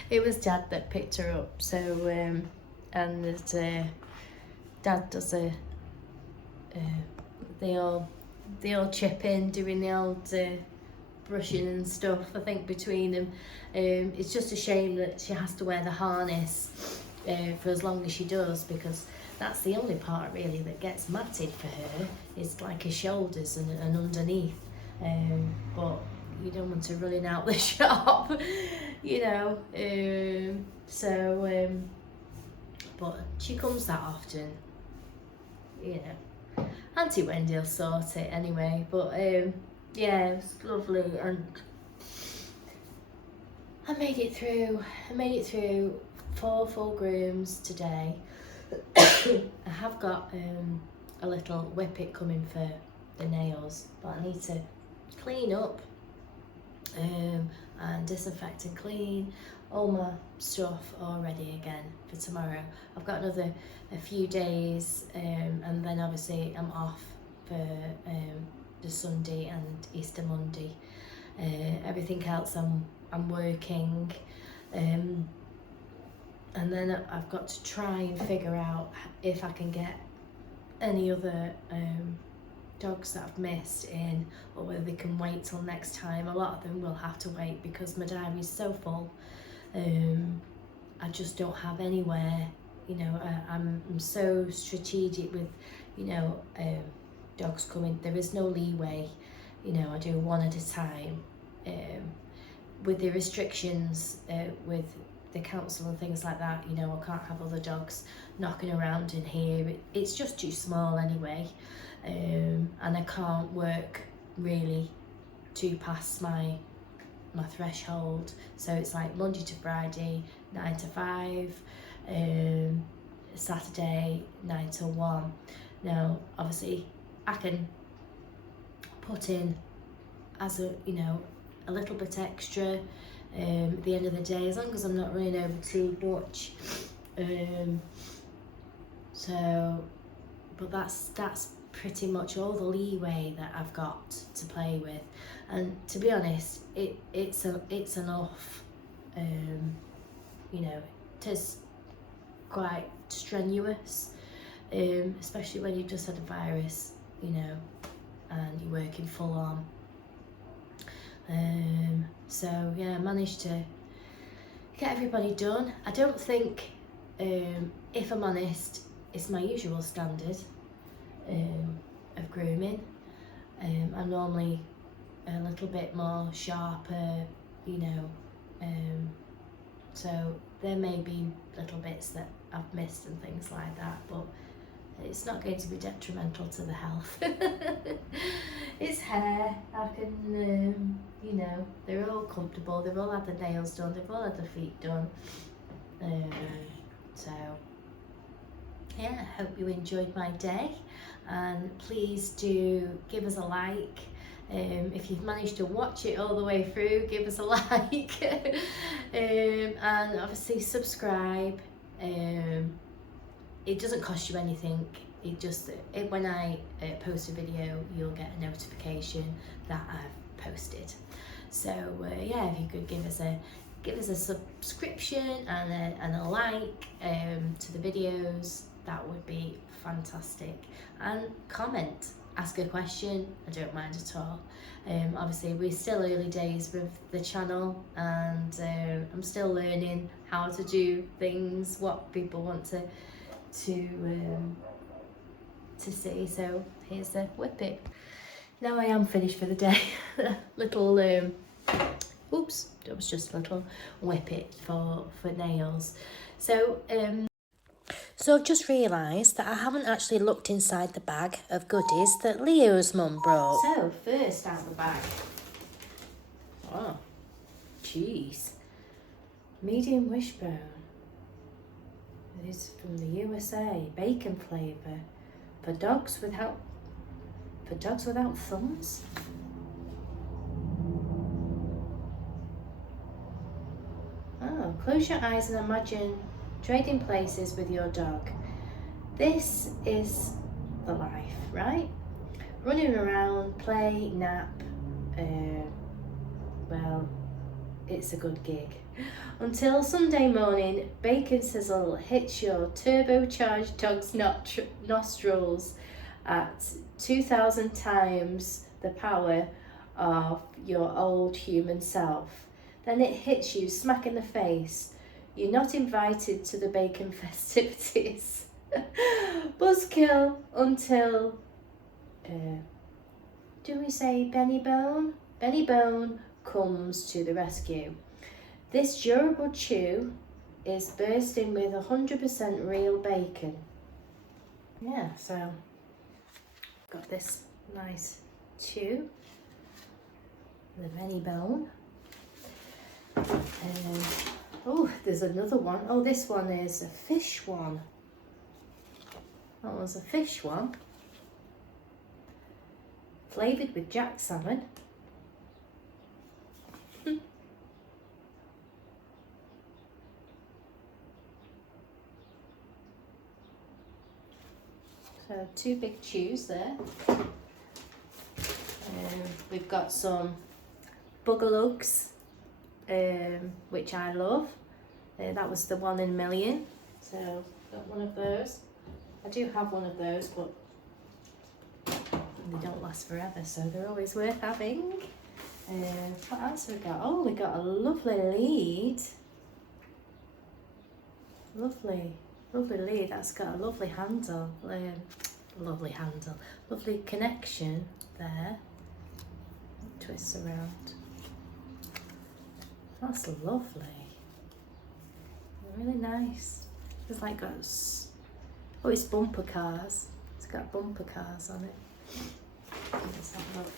It was Dad that picked her up. So, and Dad does the old chip in, doing the old brushing and stuff, I think, between them. It's just a shame that she has to wear the harness for as long as she does, because that's the only part really that gets matted for her, is like her shoulders and underneath. But you don't want her running out the shop, you know. But she comes that often, you know. Auntie Wendy will sort it anyway. But yeah, it was lovely, and I made it through 4 full grooms today. I have got a little whippet coming for the nails, but I need to clean up and disinfect and clean all my stuff all ready again for tomorrow. I've got a few days, and then obviously I'm off for the Sunday and Easter Monday. Everything else I'm working, and then I've got to try and figure out if I can get any other dogs that I've missed in, or whether they can wait till next time. A lot of them will have to wait because my diary's so full. I just don't have anywhere, you know. I'm so strategic with, you know, dogs coming. There is no leeway, you know. I do one at a time. With the restrictions with the council and things like that, you know, I can't have other dogs knocking around in here. It's just too small anyway, and I can't work really to pass my threshold. So it's like Monday to Friday 9 to 5, Saturday 9 to 1. Now obviously I can put in as a, you know, a little bit extra at the end of the day, as long as I'm not running over too much. But that's pretty much all the leeway that I've got to play with, and to be honest, it's enough. You know, it is quite strenuous, especially when you've just had a virus, you know, and you're working full on. So yeah, I managed to get everybody done. I don't think, if I'm honest, it's my usual standard of grooming. I'm normally a little bit more sharper, you know, so there may be little bits that I've missed and things like that, but it's not going to be detrimental to the health. It's hair. I can, you know, they're all comfortable. They've all had their nails done. They've all had their feet done. So yeah, I hope you enjoyed my day, and please do give us a like. If you've managed to watch it all the way through, give us a like. And obviously subscribe. It doesn't cost you anything. When I post a video, you'll get a notification that I've posted. So yeah, if you could give us a subscription and a like to the videos, that would be fantastic. And comment, ask a question, I don't mind at all. Obviously we're still early days with the channel, and I'm still learning how to do things, what people want to see. So here's the whippet. Now I am finished for the day. Little oops, that was just a little whippet for nails. So I've just realised that I haven't actually looked inside the bag of goodies that Leo's mum brought. So first out the bag, oh, cheese, medium wishbone. It is from the USA, bacon flavour, for dogs without thumbs. Oh, close your eyes and imagine trading places with your dog. This is the life, right? Running around, play, nap. Well, it's a good gig. Until Sunday morning, bacon sizzle hits your turbocharged dog's nostrils at 2,000 times the power of your old human self, then it hits you smack in the face. You're not invited to the bacon festivities. Buzzkill until, do we say Benny Bone? Benny Bone comes to the rescue. This durable chew is bursting with 100% real bacon. Yeah, so got this nice chew, the Benny Bone. Oh, there's another one. Oh, this one is a fish one. That one's a fish one. Flavoured with jack salmon. So 2 big chews there. We've got some buggelugs, which I love. That was the 1 in a million. So got one of those. I do have one of those, but they don't last forever, so they're always worth having. What else have we got? Oh, we got a lovely lead. Lovely lead. That's got a lovely handle. Lovely connection there. Twists around. That's lovely. Really nice. It's like got, oh, it's bumper cars. It's got bumper cars on it. Let's have a look.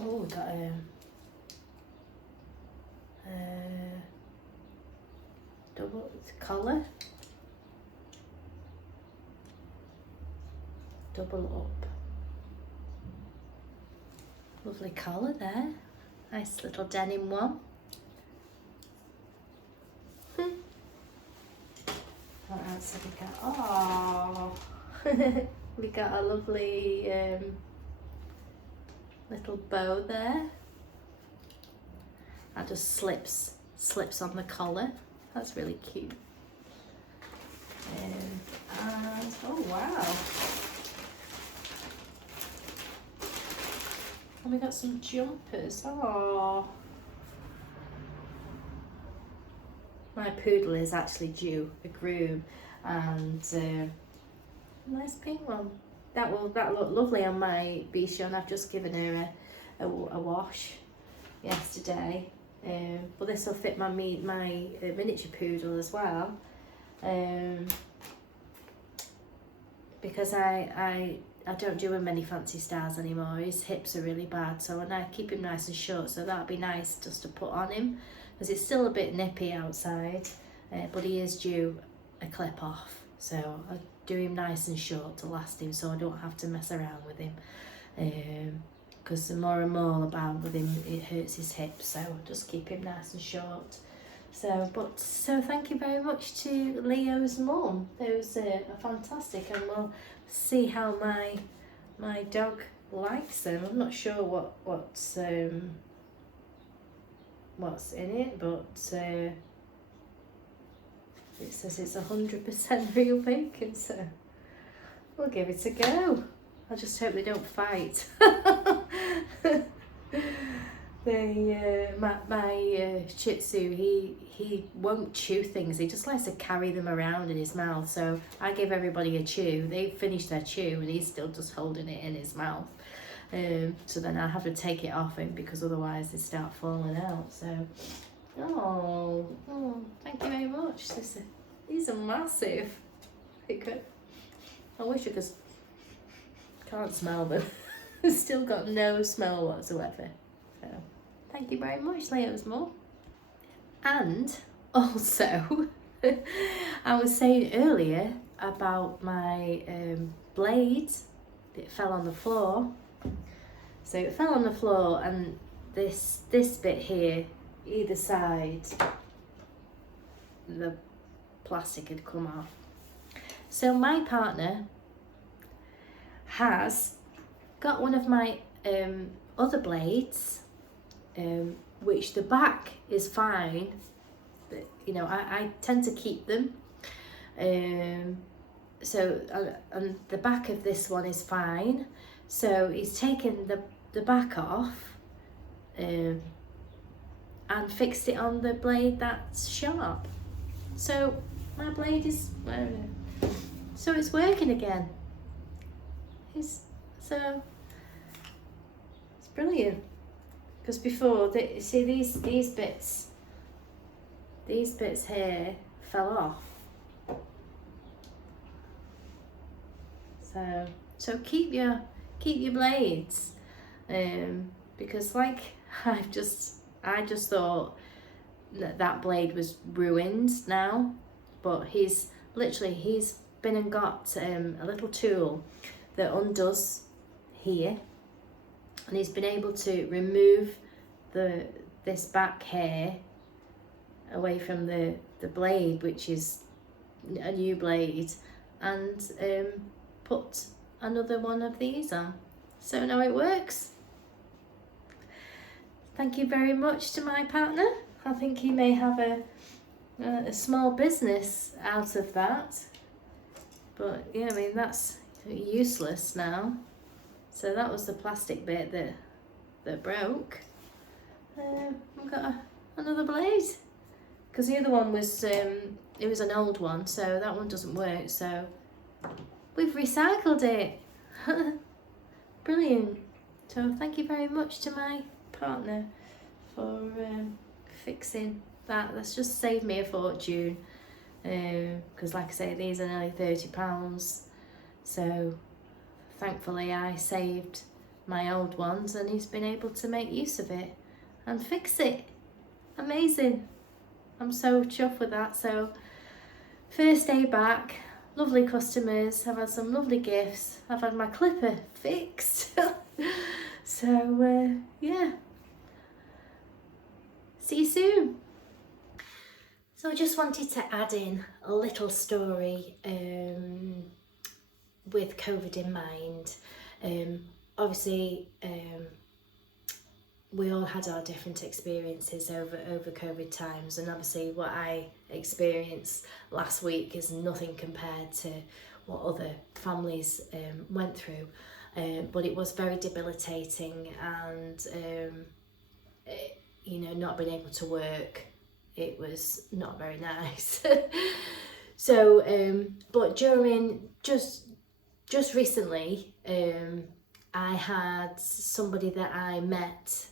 Oh, we got a double collar. Double up. Lovely collar there. Nice little denim one. What else have we got? Oh, we got a lovely little bow there. That just slips on the collar. That's really cute. And oh wow. And we got some jumpers. Oh. My poodle is actually due a groom, and a nice pink one. That looked lovely on my Bichon. I've just given her a wash yesterday. But this will fit my miniature poodle as well. Because I don't do him many fancy styles anymore. His hips are really bad, so I keep him nice and short, so that'd be nice just to put on him, because it's still a bit nippy outside, but he is due a clip off, so I do him nice and short to last him, so I don't have to mess around with him, because the more and more about with him, it hurts his hips, so just keep him nice and short. So thank you very much to Leo's mum. Those are fantastic, and we'll see how my dog likes them. I'm not sure what's in it, but it says it's 100% real bacon, so we'll give it a go. I just hope they don't fight. My Shih Tzu, he won't chew things. He just likes to carry them around in his mouth. So I give everybody a chew. They finish their chew and he's still just holding it in his mouth. So then I have to take it off him, because otherwise they start falling out. So, oh, thank you very much. These are massive. I wish I could. Can't smell them. Still got no smell whatsoever. So, thank you very much, Leo's mum. And also, I was saying earlier about my blade. It fell on the floor. So it fell on the floor, and this bit here, either side, the plastic had come off. So my partner has got one of my other blades, which the back is fine, but you know, I tend to keep them. So and the back of this one is fine. So he's taken the the back off and fixed it on the blade that's sharp. So my blade is, so it's working again. So it's brilliant. Because before, see these bits here fell off. So keep your blades, because like I just thought that blade was ruined now, but he's been and got a little tool that undoes here, and he's been able to remove this back hair away from the blade, which is a new blade, and put another one of these on. So now it works. Thank you very much to my partner. I think he may have a small business out of that, but yeah, I mean, that's useless now. So that was the plastic bit that broke. I've got another blade, because the other one was it was an old one, so that one doesn't work, so we've recycled it. Brilliant. So thank you very much to my partner for fixing that. That's just saved me a fortune, because like I say, these are nearly £30, so thankfully I saved my old ones, and he's been able to make use of it and fix it. Amazing. I'm so chuffed with that. So first day back, lovely customers, I've had some lovely gifts, I've had my clipper fixed. So yeah, see you soon. So I just wanted to add in a little story with COVID in mind. Obviously we all had our different experiences over COVID times, and obviously what I experienced last week is nothing compared to what other families went through, but it was very debilitating, and you know, not being able to work, it was not very nice. So but during just recently, I had somebody that I met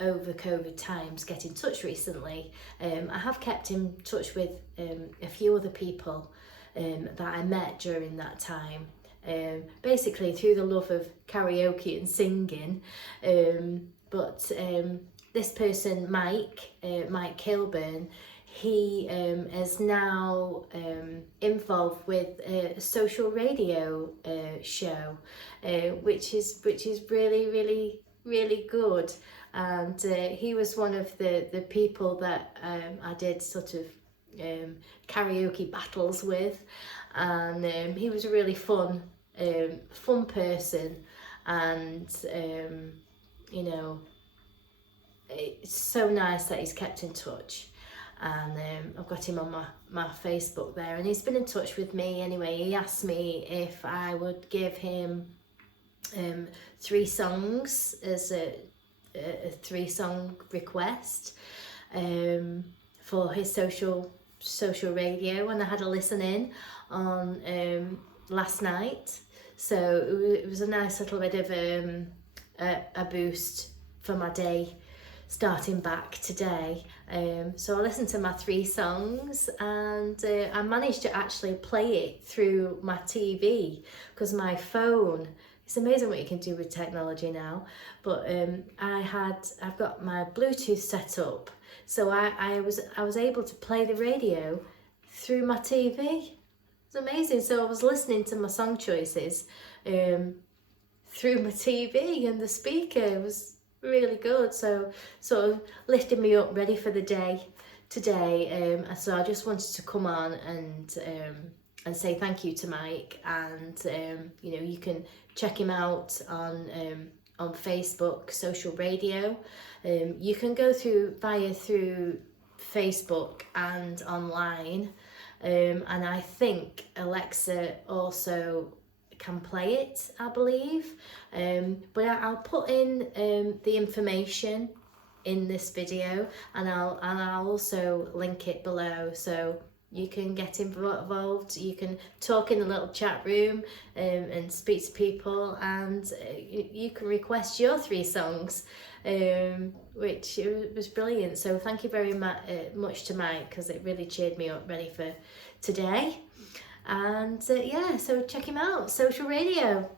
over COVID times get in touch recently. I have kept in touch with a few other people that I met during that time, basically through the love of karaoke and singing, but this person, Mike Kilburn, he is now involved with a social radio show, which is really good, and he was one of the people that I did sort of karaoke battles with, and he was a really fun person, and you know, it's so nice that he's kept in touch. And I've got him on my Facebook there, and he's been in touch with me anyway. He asked me if I would give him 3 songs as a 3-song request for his social radio, and I had a listen in on last night, so it was a nice little bit of a boost for my day starting back today. So I listened to my 3 songs, and I managed to actually play it through my TV, because my phone, it's amazing what you can do with technology now, but I've got my Bluetooth set up, so I was able to play the radio through my TV. It's amazing. So I was listening to my song choices through my TV, and the speaker was really good, so sort of lifted me up, ready for the day today. So I just wanted to come on and say thank you to Mike, and you know, you can check him out on Facebook, social radio. You can go through Facebook and online, and I think Alexa also can play it, I believe. But I'll put in the information in this video, and I'll also link it below, so you can get involved. You can talk in the little chat room and speak to people, and you can request your 3 songs, which was brilliant. So thank you very much to Mike, because it really cheered me up ready for today. And yeah, so check him out, Social Radio.